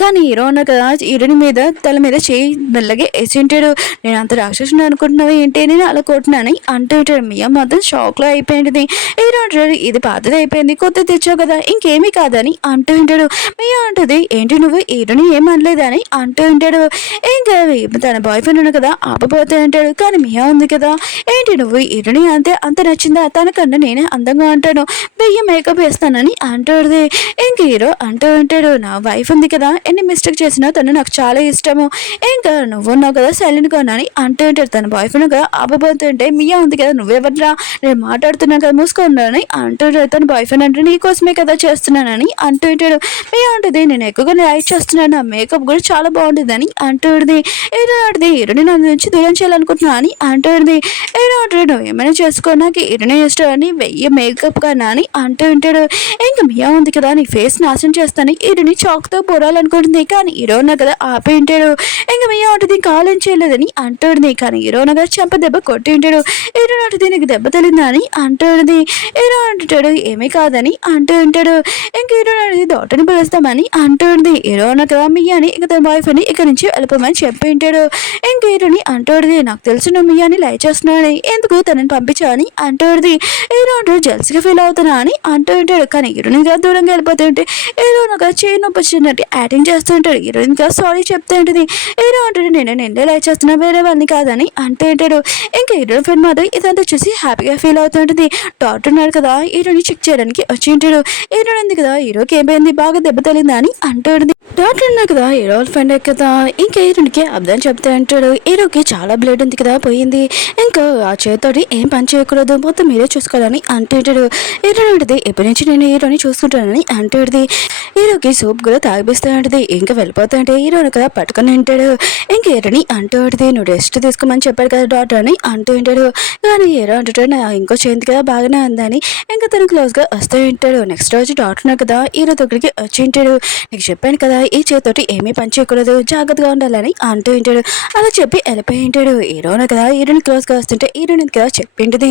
కానీ హీరో ఉన్న కదా హీరోని మీద తల మీద చేయి మెల్లగా వేసి ఉంటాడు. నేను అంత రాక్షసుని అనుకుంటున్నావు ఏంటి నేను అలా కొట్టినాని అంటూ ఉంటాడు. మియా మాత్రం షాక్లో అయిపోయింది. హీరో అంటాడు, ఇది పాతది అయిపోయింది కొత్త తెచ్చావు కదా ఇంకేమీ కాదని అంటూ ఉంటాడు. మియా అంటుంది, ఏంటి నువ్వు హీరోని ఏమనలేదని అంటూ ఉంటాడు. ఇంకా తన బాయ్ ఫ్రెండ్ ఉన్న కదా ఆపబోతూ ఉంటాడు. కానీ మియా ఉంది కదా, ఏంటి నువ్వు హీరోని అంత నచ్చిందా, తనకన్నా నేనే అందంగా అంటాను 1000 మేకప్ వేస్తానని అంటుంది. ఇంక హీరో అంటూ ఉంటాడు, నా వైఫ్ ఉంది కదా ఎన్ని మిస్టేక్ చేసినా తను నాకు చాలా ఇష్టము, ఇంకా నువ్వు ఉన్నావు కదా సైలెంట్ గా అని అంటూ ఉంటాడు. తన బాయ్ ఫ్రెండ్ కదా ఆపబోతుంటే మియా ఉంది కదా నువ్వెవర్రా నేను మాట్లాడుతున్నా కదా మూసుకున్నానని అంటుంటాడు. తన బాయ్ ఫ్రెండ్ అంటే నీకోసమే కదా చేస్తున్నానని అంటూ ఉంటాడు. మియా ఉంటుంది, నేను ఎక్కువగా లైక్ చేస్తున్నాను నా మేకప్ కూడా చాలా బాగుంటుందని అంటుంది. హీరో అంటుంది, హీరోని నా నుంచి దూరం చేయాలనుకుంటున్నా అని అంటుంది. హీరో అంటాడు, నువ్వు ఏమైనా చేసుకో నాకు హీరోనే ఇష్టం అని 1000 మేకప్ కన్నా అని అంటూ ఉంటాడు. ఇంకా మియా ఉంది కదా నీ ఫేస్ నాశనం చేస్తాను హీరోని చాక్తో పొరాలనుకుంటుంది. కానీ హీరోనా కదా ఆపి ఉంటాడు. ఇంకా మియా ఉంటుంది కాలం చేయలేదని అంటుంది. కానీ హీరోనా కదా చెంప దెబ్బ కొట్టి ఉంటాడు. హీరో అంటుంది నీకు దెబ్బ తెలిందా అని అంటుంది. హీరో అంటుంటాడు ఏమీ కాదని అంటూ ఉంటాడు. ఇంక హీరో అనేది డాక్టర్ని పిలుస్తామని అంటుంది. హీరోనా కదా మియాని ఇక తన బాయ్ ఫ్రెండ్ ఇక్కడ నుంచి వెళ్ళిపోమని చెప్పి ఉంటాడు. ఇంక హీరోని అంటుంది, నాకు తెలుసు నువ్వు మియాని లైక్ చేస్తున్నాడని ఎందుకు తనని పంపించా అని అంటుంది. హీరో అంటాడు జెల్స్గా ఫీల్ అవుతున్నా అని అంటూ ఉంటాడు. కానీ హీరోయిన్ గా దూరంగా వెళ్ళిపోతుంటే హీరోనగా చేయి నొప్పి వచ్చినట్టు యాక్టింగ్ చేస్తూ ఉంటాడు. హీరోయిన్ గా సారీ చెప్తూ ఉంటుంది. హీరో అంటాడు నేను నిండే లైక్ చేస్తున్నా వేరే వాళ్ళని కాదని అంటూ ఉంటాడు. ఇంకా హీరో ఫ్రెండ్ మాత్రం ఇదంతా చూసి హ్యాపీగా ఫీల్ అవుతూ ఉంటుంది. డాక్టర్ ఉన్నాడు కదా హీరోని చెక్ చేయడానికి వచ్చి ఉంటాడు. హీరో ఉంది కదా హీరోకి ఏమైంది బాగా దెబ్బ తగిలిందా అని అంటూ ఉంటుంది. డాక్టర్ ఉన్నా కదా హీరో ఫ్రెండ్ కదా ఇంకా హీరోనికి అర్థం చెప్తా అంటాడు. హీరోకి చాలా బ్లడ్ ఉంది కదా పోయింది, ఇంకా ఆ చేతితోటి ఏం పని చేయకూడదు మొత్తం మీరే చూసుకోవాలని అంటుంటాడు. హీరో ఉంటుంది ఎప్పటి నుంచి నేను హీరోని చూసుకుంటానని అంటుంది. హీరోకి సూప్ కూడా తాగిపిస్తూ ఉంటుంది. ఇంకా వెళ్ళిపోతా అంటే హీరోని కదా పట్టుకొని ఉంటాడు. ఇంక హీరోని అంటూ ఉంటుంది నువ్వు రెస్ట్ తీసుకోమని చెప్పాడు కదా డాక్టర్ అని అంటూ ఉంటాడు. కానీ హీరో అంటుంటాడు నా ఇంకో చేతి కదా బాగానే ఉందని ఇంకా తను క్లోజ్గా వస్తూ ఉంటాడు. నెక్స్ట్ రోజు డాక్టర్ కదా హీరో దగ్గరికి వచ్చి ఉంటాడు. నీకు చెప్పాను కదా ఈ చేతితోటి ఏమీ పని చేయకూడదు జాగ్రత్తగా ఉండాలని అంటూ ఉంటాడు. అలా చెప్పి వెళ్ళిపోయి ఉంటాడు. హీరోని కదా హీరోని క్లోజ్గా వస్తుంటే హీరోని కదా చెప్పింటుంది.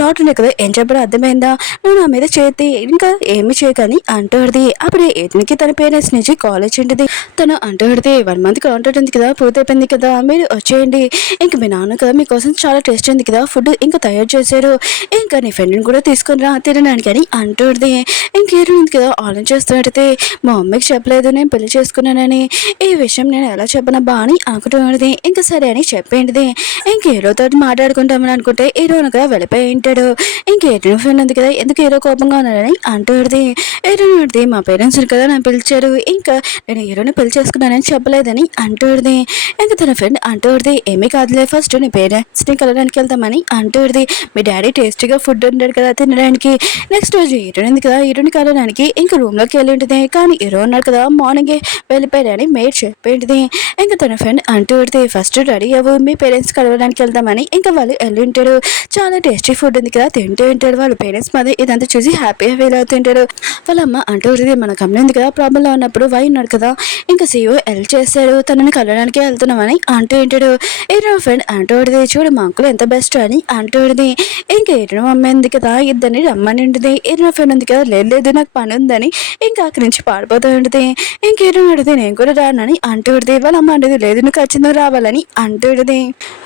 డాక్టర్ కదా ఏం చెప్పడం అర్థమైందా, నువ్వు నా మీద చేతి ఇంకా ఏమి చేయకని అంటుంది. అప్పుడే ఇతనికి తన పేరెంట్స్ నుంచి కాల్ ఆలోచించింది. తను అంటూ పెడితే 1 మంత్ కాంట్రాక్ట్ ఉంది కదా, పూర్తయిపోయింది కదా, మీరు వచ్చేయండి. ఇంక మీ నాన్న కదా మీకోసం చాలా టేస్ట్ ఉంది కదా ఫుడ్ ఇంకా తయారు చేశారు, ఇంకా నీ ఫ్రెండ్ని కూడా తీసుకుని రా తినడానికి అని అంటుంది. ఇంకేరు ఉంది కదా ఆలోచిస్తున్నట్టయితే మా మమ్మీకి చెప్పలేదు నేను పెళ్లి చేసుకున్నానని, ఈ విషయం నేను ఎలా చెప్పనబ్బా అని అనుకుంటున్నది. ఇంకా సరే అని చెప్పేంటిది. ఇంక హీరోతో మాట్లాడుకుంటామని అనుకుంటే హీరోనుగా వెళ్ళిపోయి ఉంటాడు. ఇంక హీరో ఫ్రెండ్ ఉంది కదా ఎందుకు హీరో కోపంగా ఉన్నాడని అంటుంది. హీరోది మా పేరెంట్స్ కదా నన్ను పిలిచారు, ఇంకా నేను హీరోని పెళ్లి చేసుకున్నానని చెప్పలేదని అంటుంది. ఇంకా తన ఫ్రెండ్ అంటుంది ఏమీ కాదులే ఫస్ట్ నీ పేరెంట్స్ని కలవడానికి వెళ్తామని అంటుంది. మీ డాడీ టేస్టీగా ఫుడ్ ఉంటాడు కదా తినడానికి. నెక్స్ట్ రోజు హీరోయిన్ ఉంది కదా హీరోని కలవడానికి ఇంకా రూమ్లోకి వెళ్ళి ఉంటుంది. కానీ హీరో ఉన్నాడు కదా మార్నింగే వెళ్ళిపోయాడని మేడ్ చెప్పేంటిది. ఇంకా తన ఫ్రెండ్ అంటుంది ఫస్ట్ రెడీ అవ్వు మీ పేరెంట్స్ కలవడానికి వెళ్దామని. ఇంకా వాళ్ళు వెళ్ళి ఉంటారు. చాలా టేస్టీ ఫుడ్ ఉంది కదా తింటూ ఉంటాడు. వాళ్ళ పేరెంట్స్ మధ్య ఇదంతా చూసి హ్యాపీగా ఫీల్ అవుతుంటాడు. వాళ్ళ అమ్మ అంటుంది మన కంపెనీ ఉంది కదా ప్రాబ్లంలో ఉన్నప్పుడు వై ఉన్నాడు కదా ఇంకా సీఓ హెల్ప్ చేశాడు తనని కలవడానికి వెళ్తున్నామని అంటూ ఉంటాడు. హీరో ఫ్రెండ్ అంటుంది చూడు మా అంకుల్ ఎంత బెస్ట్ అని అంటుంది. ఇంకా హీరో అమ్మ ఉంది కదా ఇద్దరిని రమ్మని ఉంటుంది. హీరో ఫ్రెండ్ ఉంది కదా లేదు నాకు పని ఉందని ఇంకా అక్కడి నుంచి పాడిపోతూ ఉంటుంది. ఇంక హీరో అడిగితే నేను కూడా రానని అంటుంది. వాళ్ళ అమ్మ అంటుంది లేదు నువ్వు ఖచ్చితంగా రావాలని అంటుంది.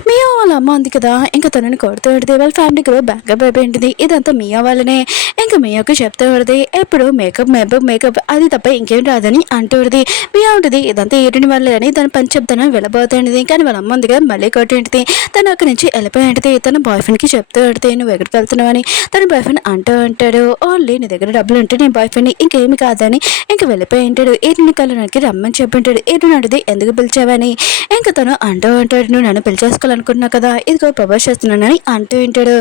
మియా వాళ్ళ అమ్మ ఉంది కదా ఇంకా తనని కొడుతూ ఉంటుంది. వాళ్ళ ఫ్యామిలీ కూడా బ్యాకప్ అయిపోయి ఉంటుంది. ఇదంతా మియా వాళ్ళనే. ఇంకా మియాకు చెప్తూ ఉంటుంది ఎప్పుడు మేకప్ మేకప్ మేకప్ అది తప్ప ఇంకేం రాదని అంటుంది. మియా ఉంటుంది ఇదంతా ఏరిని వాళ్ళే అని తన పని చెప్తానని వెళ్ళబోతుంది. కానీ వాళ్ళ అమ్మ ఉంది కదా మళ్ళీ కొట్టింటిది. తను అక్కడి నుంచి వెళ్ళిపోయి ఉంటుంది. తన బాయ్ ఫ్రెండ్కి చెప్తూ ఉంటుంది నువ్వు ఎక్కడికి వెళ్తున్నావు అని. తన బాయ్ ఫ్రెండ్ అంటూ ఉంటాడు ఓన్లీ నీ దగ్గర డబ్బులు ఉంటే నీ బాయ్ ఫ్రెండ్ని ఇంకేమి కాదని ఇంకా వెళ్ళిపోయి ఉంటాడు. ఏరిని కలవడానికి రమ్మని చెప్పింటాడు. ఏరిని అడిగితే ఎందుకు పిలిచావని. ఇంకా తను అంటూ ఉంటాడు నువ్వు నన్ను పెళ్లి చేసుకోవాలనుకుంటున్నావు కదా ఇదిగో ప్రపోజ్ చేస్తున్నానని అంటూ ఉంటాడు.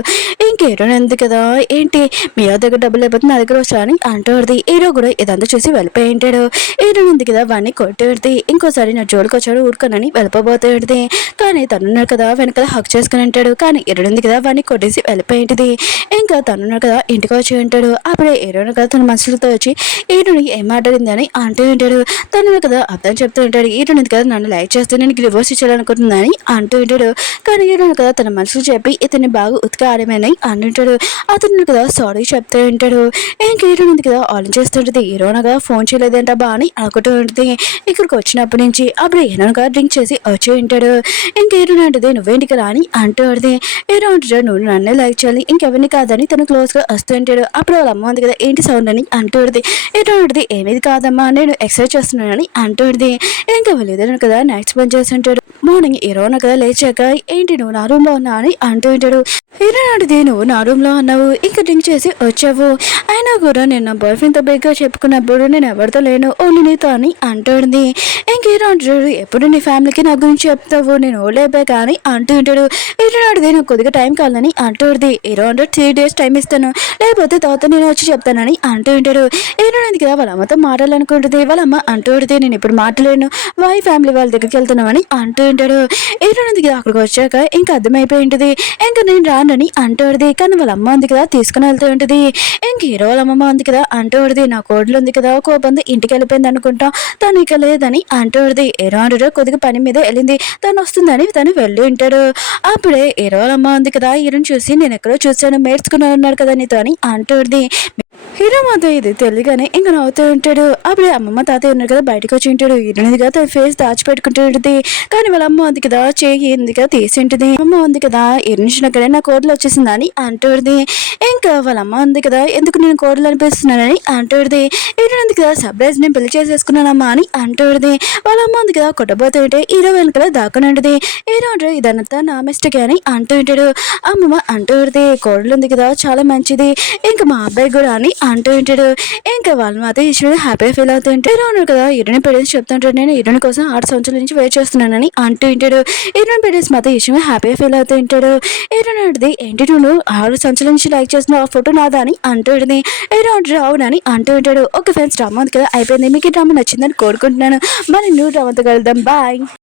ఇంకేరోని ఉంది కదా ఏంటి మీ దగ్గర డబ్బులు లేకపోతే నా దగ్గర వచ్చాని అంటుంది. హీరో కూడా ఇదంతా చూసి వెళ్ళిపోయి ఉంటాడు. హీరో ఉంది కదా వాడిని కొట్టేది. ఇంకోసారి నా జోలికి వచ్చాడు ఊరుకోనని వెళ్ళిపోబోతుంది. కానీ తనున్నాడు కదా వెనకాల హక్ చేసుకుని ఉంటాడు. కానీ హీరో ఉంది కదా వాడిని కొట్టేసి వెళ్ళిపోయింది. ఇంకా తనున్నాడు కదా ఇంటికి వచ్చి ఉంటాడు. అప్పుడే హీరోని కదా తన మనుషులతో వచ్చి హీరోని ఏం మాట్లాడింది అని అంటూ ఉంటాడు. తను కదా అర్థం చెప్తూ ఉంటాడు. హీరోని ఉంది కదా నన్ను లైక్ చేస్తే నేను డివోర్స్ ఇచ్చాలనుకుంటుందని అంటూ ఉంటాడు. కానీ హీరోని కదా తన మనసులు చెప్పి ఇతన్ని బాగా ఉతికి ఆడమని అంటుంటాడు. అతను కదా సారీ చెప్తూ ఉంటాడు. ఇంక హీరోని ఉంది కదా ఆలోచిస్తుంటుంది. హీరోనగా ఫోన్ చేయలేదంటబ్బా అని అనుకుంటూ ఉంటుంది. ఇక్కడికి వచ్చినప్పటి నుంచి అప్పుడు హీరోనగా డ్రింక్ చేసి వచ్చి ఉంటాడు. ఇంక హీరోని అంటుంది నువ్వేంటి కదా అని అంటూ ఉంటుంది. హీరో అంటాడు నువ్వు నన్నే లైక్ చేయాలి ఇంకెవరిని కాదని తను క్లోజ్గా వస్తూ ఉంటాడు. అప్పుడు వాళ్ళ అమ్మ ఉంది కదా ఏంటి సౌండ్ అని అంటుంది. హీరో అంటుంది ఏమీది కాదమ్మా నేను ఎక్సర్సైజ్ చేస్తున్నానని అంటుంది. ఇంకా వెళ్ళేదాను కదా నెక్స్ట్ పని చేస్తుంటాడు. మార్నింగ్ హీరోన కదా లేచాక ఏంటి నువ్వు నా రూమ్లో ఉన్నా అని అంటూ ఉంటాడు. హీరో అడిగితే నువ్వు నా రూమ్లో ఉన్నావు ఇంకా డ్రింక్ చేసి వచ్చావు అయినా కూడా నేను నా బాయ్ ఫ్రెండ్తో బేగ్గా చెప్పుకున్నప్పుడు నేను ఎవరితో లేను ఓన్లీ నీతో అని అంటుంది. ఇంక హీరో అంటాడు ఎప్పుడు నీ ఫ్యామిలీకి నా గురించి చెప్తావు నేను ఓలేపే కానీ అంటూ ఉంటాడు. హీరో అడిగితే నువ్వు కొద్దిగా టైం కావాలని అంటుంది. హీరో అంటే 3 days టైం ఇస్తాను లేకపోతే తర్వాత నేను వచ్చి చెప్తానని అంటూ ఉంటాడు. హీరో కదా వాళ్ళ అమ్మతో మాట్లాడాలనుకుంటుంది. వాళ్ళ అమ్మ అంటుంది నేను ఇప్పుడు మాట్లాడలేను వాయి ఫ్యామిలీ వాళ్ళ దగ్గరికి వెళ్తున్నామని అంటూ ఉంటాడు. హీరో కదా అక్కడికి వచ్చాక ఇంకా అర్థమైపోయి ఉంటుంది. ఇంకా నేను రానని అంటుంది. కానీ వాళ్ళ అమ్మ ఉంది కదా తీసుకుని వెళ్తూ ఉంటుంది. ఇంక హీరో వాళ్ళ అమ్మమ్మ ఉంది కదా అంటుంది నా కోడలు ఉంది కదా కోపంది ఇంటికి వెళ్ళిపోయింది అనుకుంటా తను ఇక లేదని అంటుంది. హీరో అంటాడు కొద్దిగా పని మీద వెళ్ళింది తను వస్తుందని తను వెళ్ళి ఉంటాడు. అప్పుడే హీరో వాళ్ళ అమ్మ ఉంది కదా హీరోని చూసి నేను ఎక్కడో చూసాను మేడ్చుకుని ఉన్నాడు కదా నీతో అని అంటుంది. హీరో మాతో ఇది తెలియగానే ఇంకా నవ్వుతూ ఉంటాడు. అప్పుడే అమ్మమ్మ తాతయ్య ఉన్నారు కదా బయటకు వచ్చి ఉంటాడు. హీరోని కదా తన ఫేస్ దాచిపెట్టుకుంటూ ఉంటుంది. కానీ వాళ్ళ అమ్మ ఉంది కదా చేయి ఉంది కదా తీసి ఉంటుంది. అమ్మ ఉంది కదా ఎన్నిచ్చినక్కడే నా కోడలు వచ్చేసింది అని అంటుంది. ఇంకా వాళ్ళ అమ్మ ఉంది కదా ఎందుకు నేను కోడలు అనిపిస్తున్నానని అంటుంది. హీరో ఉంది కదా సర్ప్రైజ్ నేను పెళ్లి చేసేసుకున్నానమ్మా అని అంటుంది. వాళ్ళ అమ్మ ఉంది కదా కొట్టబోతుంటే హీరో వెనకాల దాక్కుని ఉంటుంది. హీరో అంటాడు ఇదంతా నా మిస్టేక్ అని అంటూ ఉంటాడు. అమ్మమ్మ అంటుంది కోడలు ఉంది కదా చాలా మంచిది ఇంకా మా అబ్బాయి కూడా అని అంటూ ఉంటాడు. ఇంకా వాళ్ళు మాత్రం ఈశ్వరు హ్యాపీగా ఫీల్ అవుతూ ఉంటారు. హీరో ఉన్నాడు కదా హీరోని పేరెంట్స్ చెప్తుంటాడు నేను హీరోని కోసం 6 సంవత్సరాల నుంచి వెయిట్ చేస్తున్నానని అంటూ ఉంటాడు. హీరోని పేరెంట్స్ మాత్రం ఈశ్వరు హ్యాపీగా ఫీల్ అవుతూ ఉంటాడు. హీరోని అంటుంది ఏంటి నువ్వు 6 సంవత్సరాల నుంచి లైక్ చేస్తున్న ఆ ఫోటో నాదా అని అంటూ ఉంటుంది. హీరో అంటాడు అవునని అంటూ ఉంటాడు. ఓకే ఫ్రెండ్స్ డ్రామా ఉంది కదా అయిపోయింది మీకు ఈ డ్రామా నచ్చిందని కోరుకుంటున్నాను మరి నువ్వు డ్రామాతో కలుద్దాం బాయ్.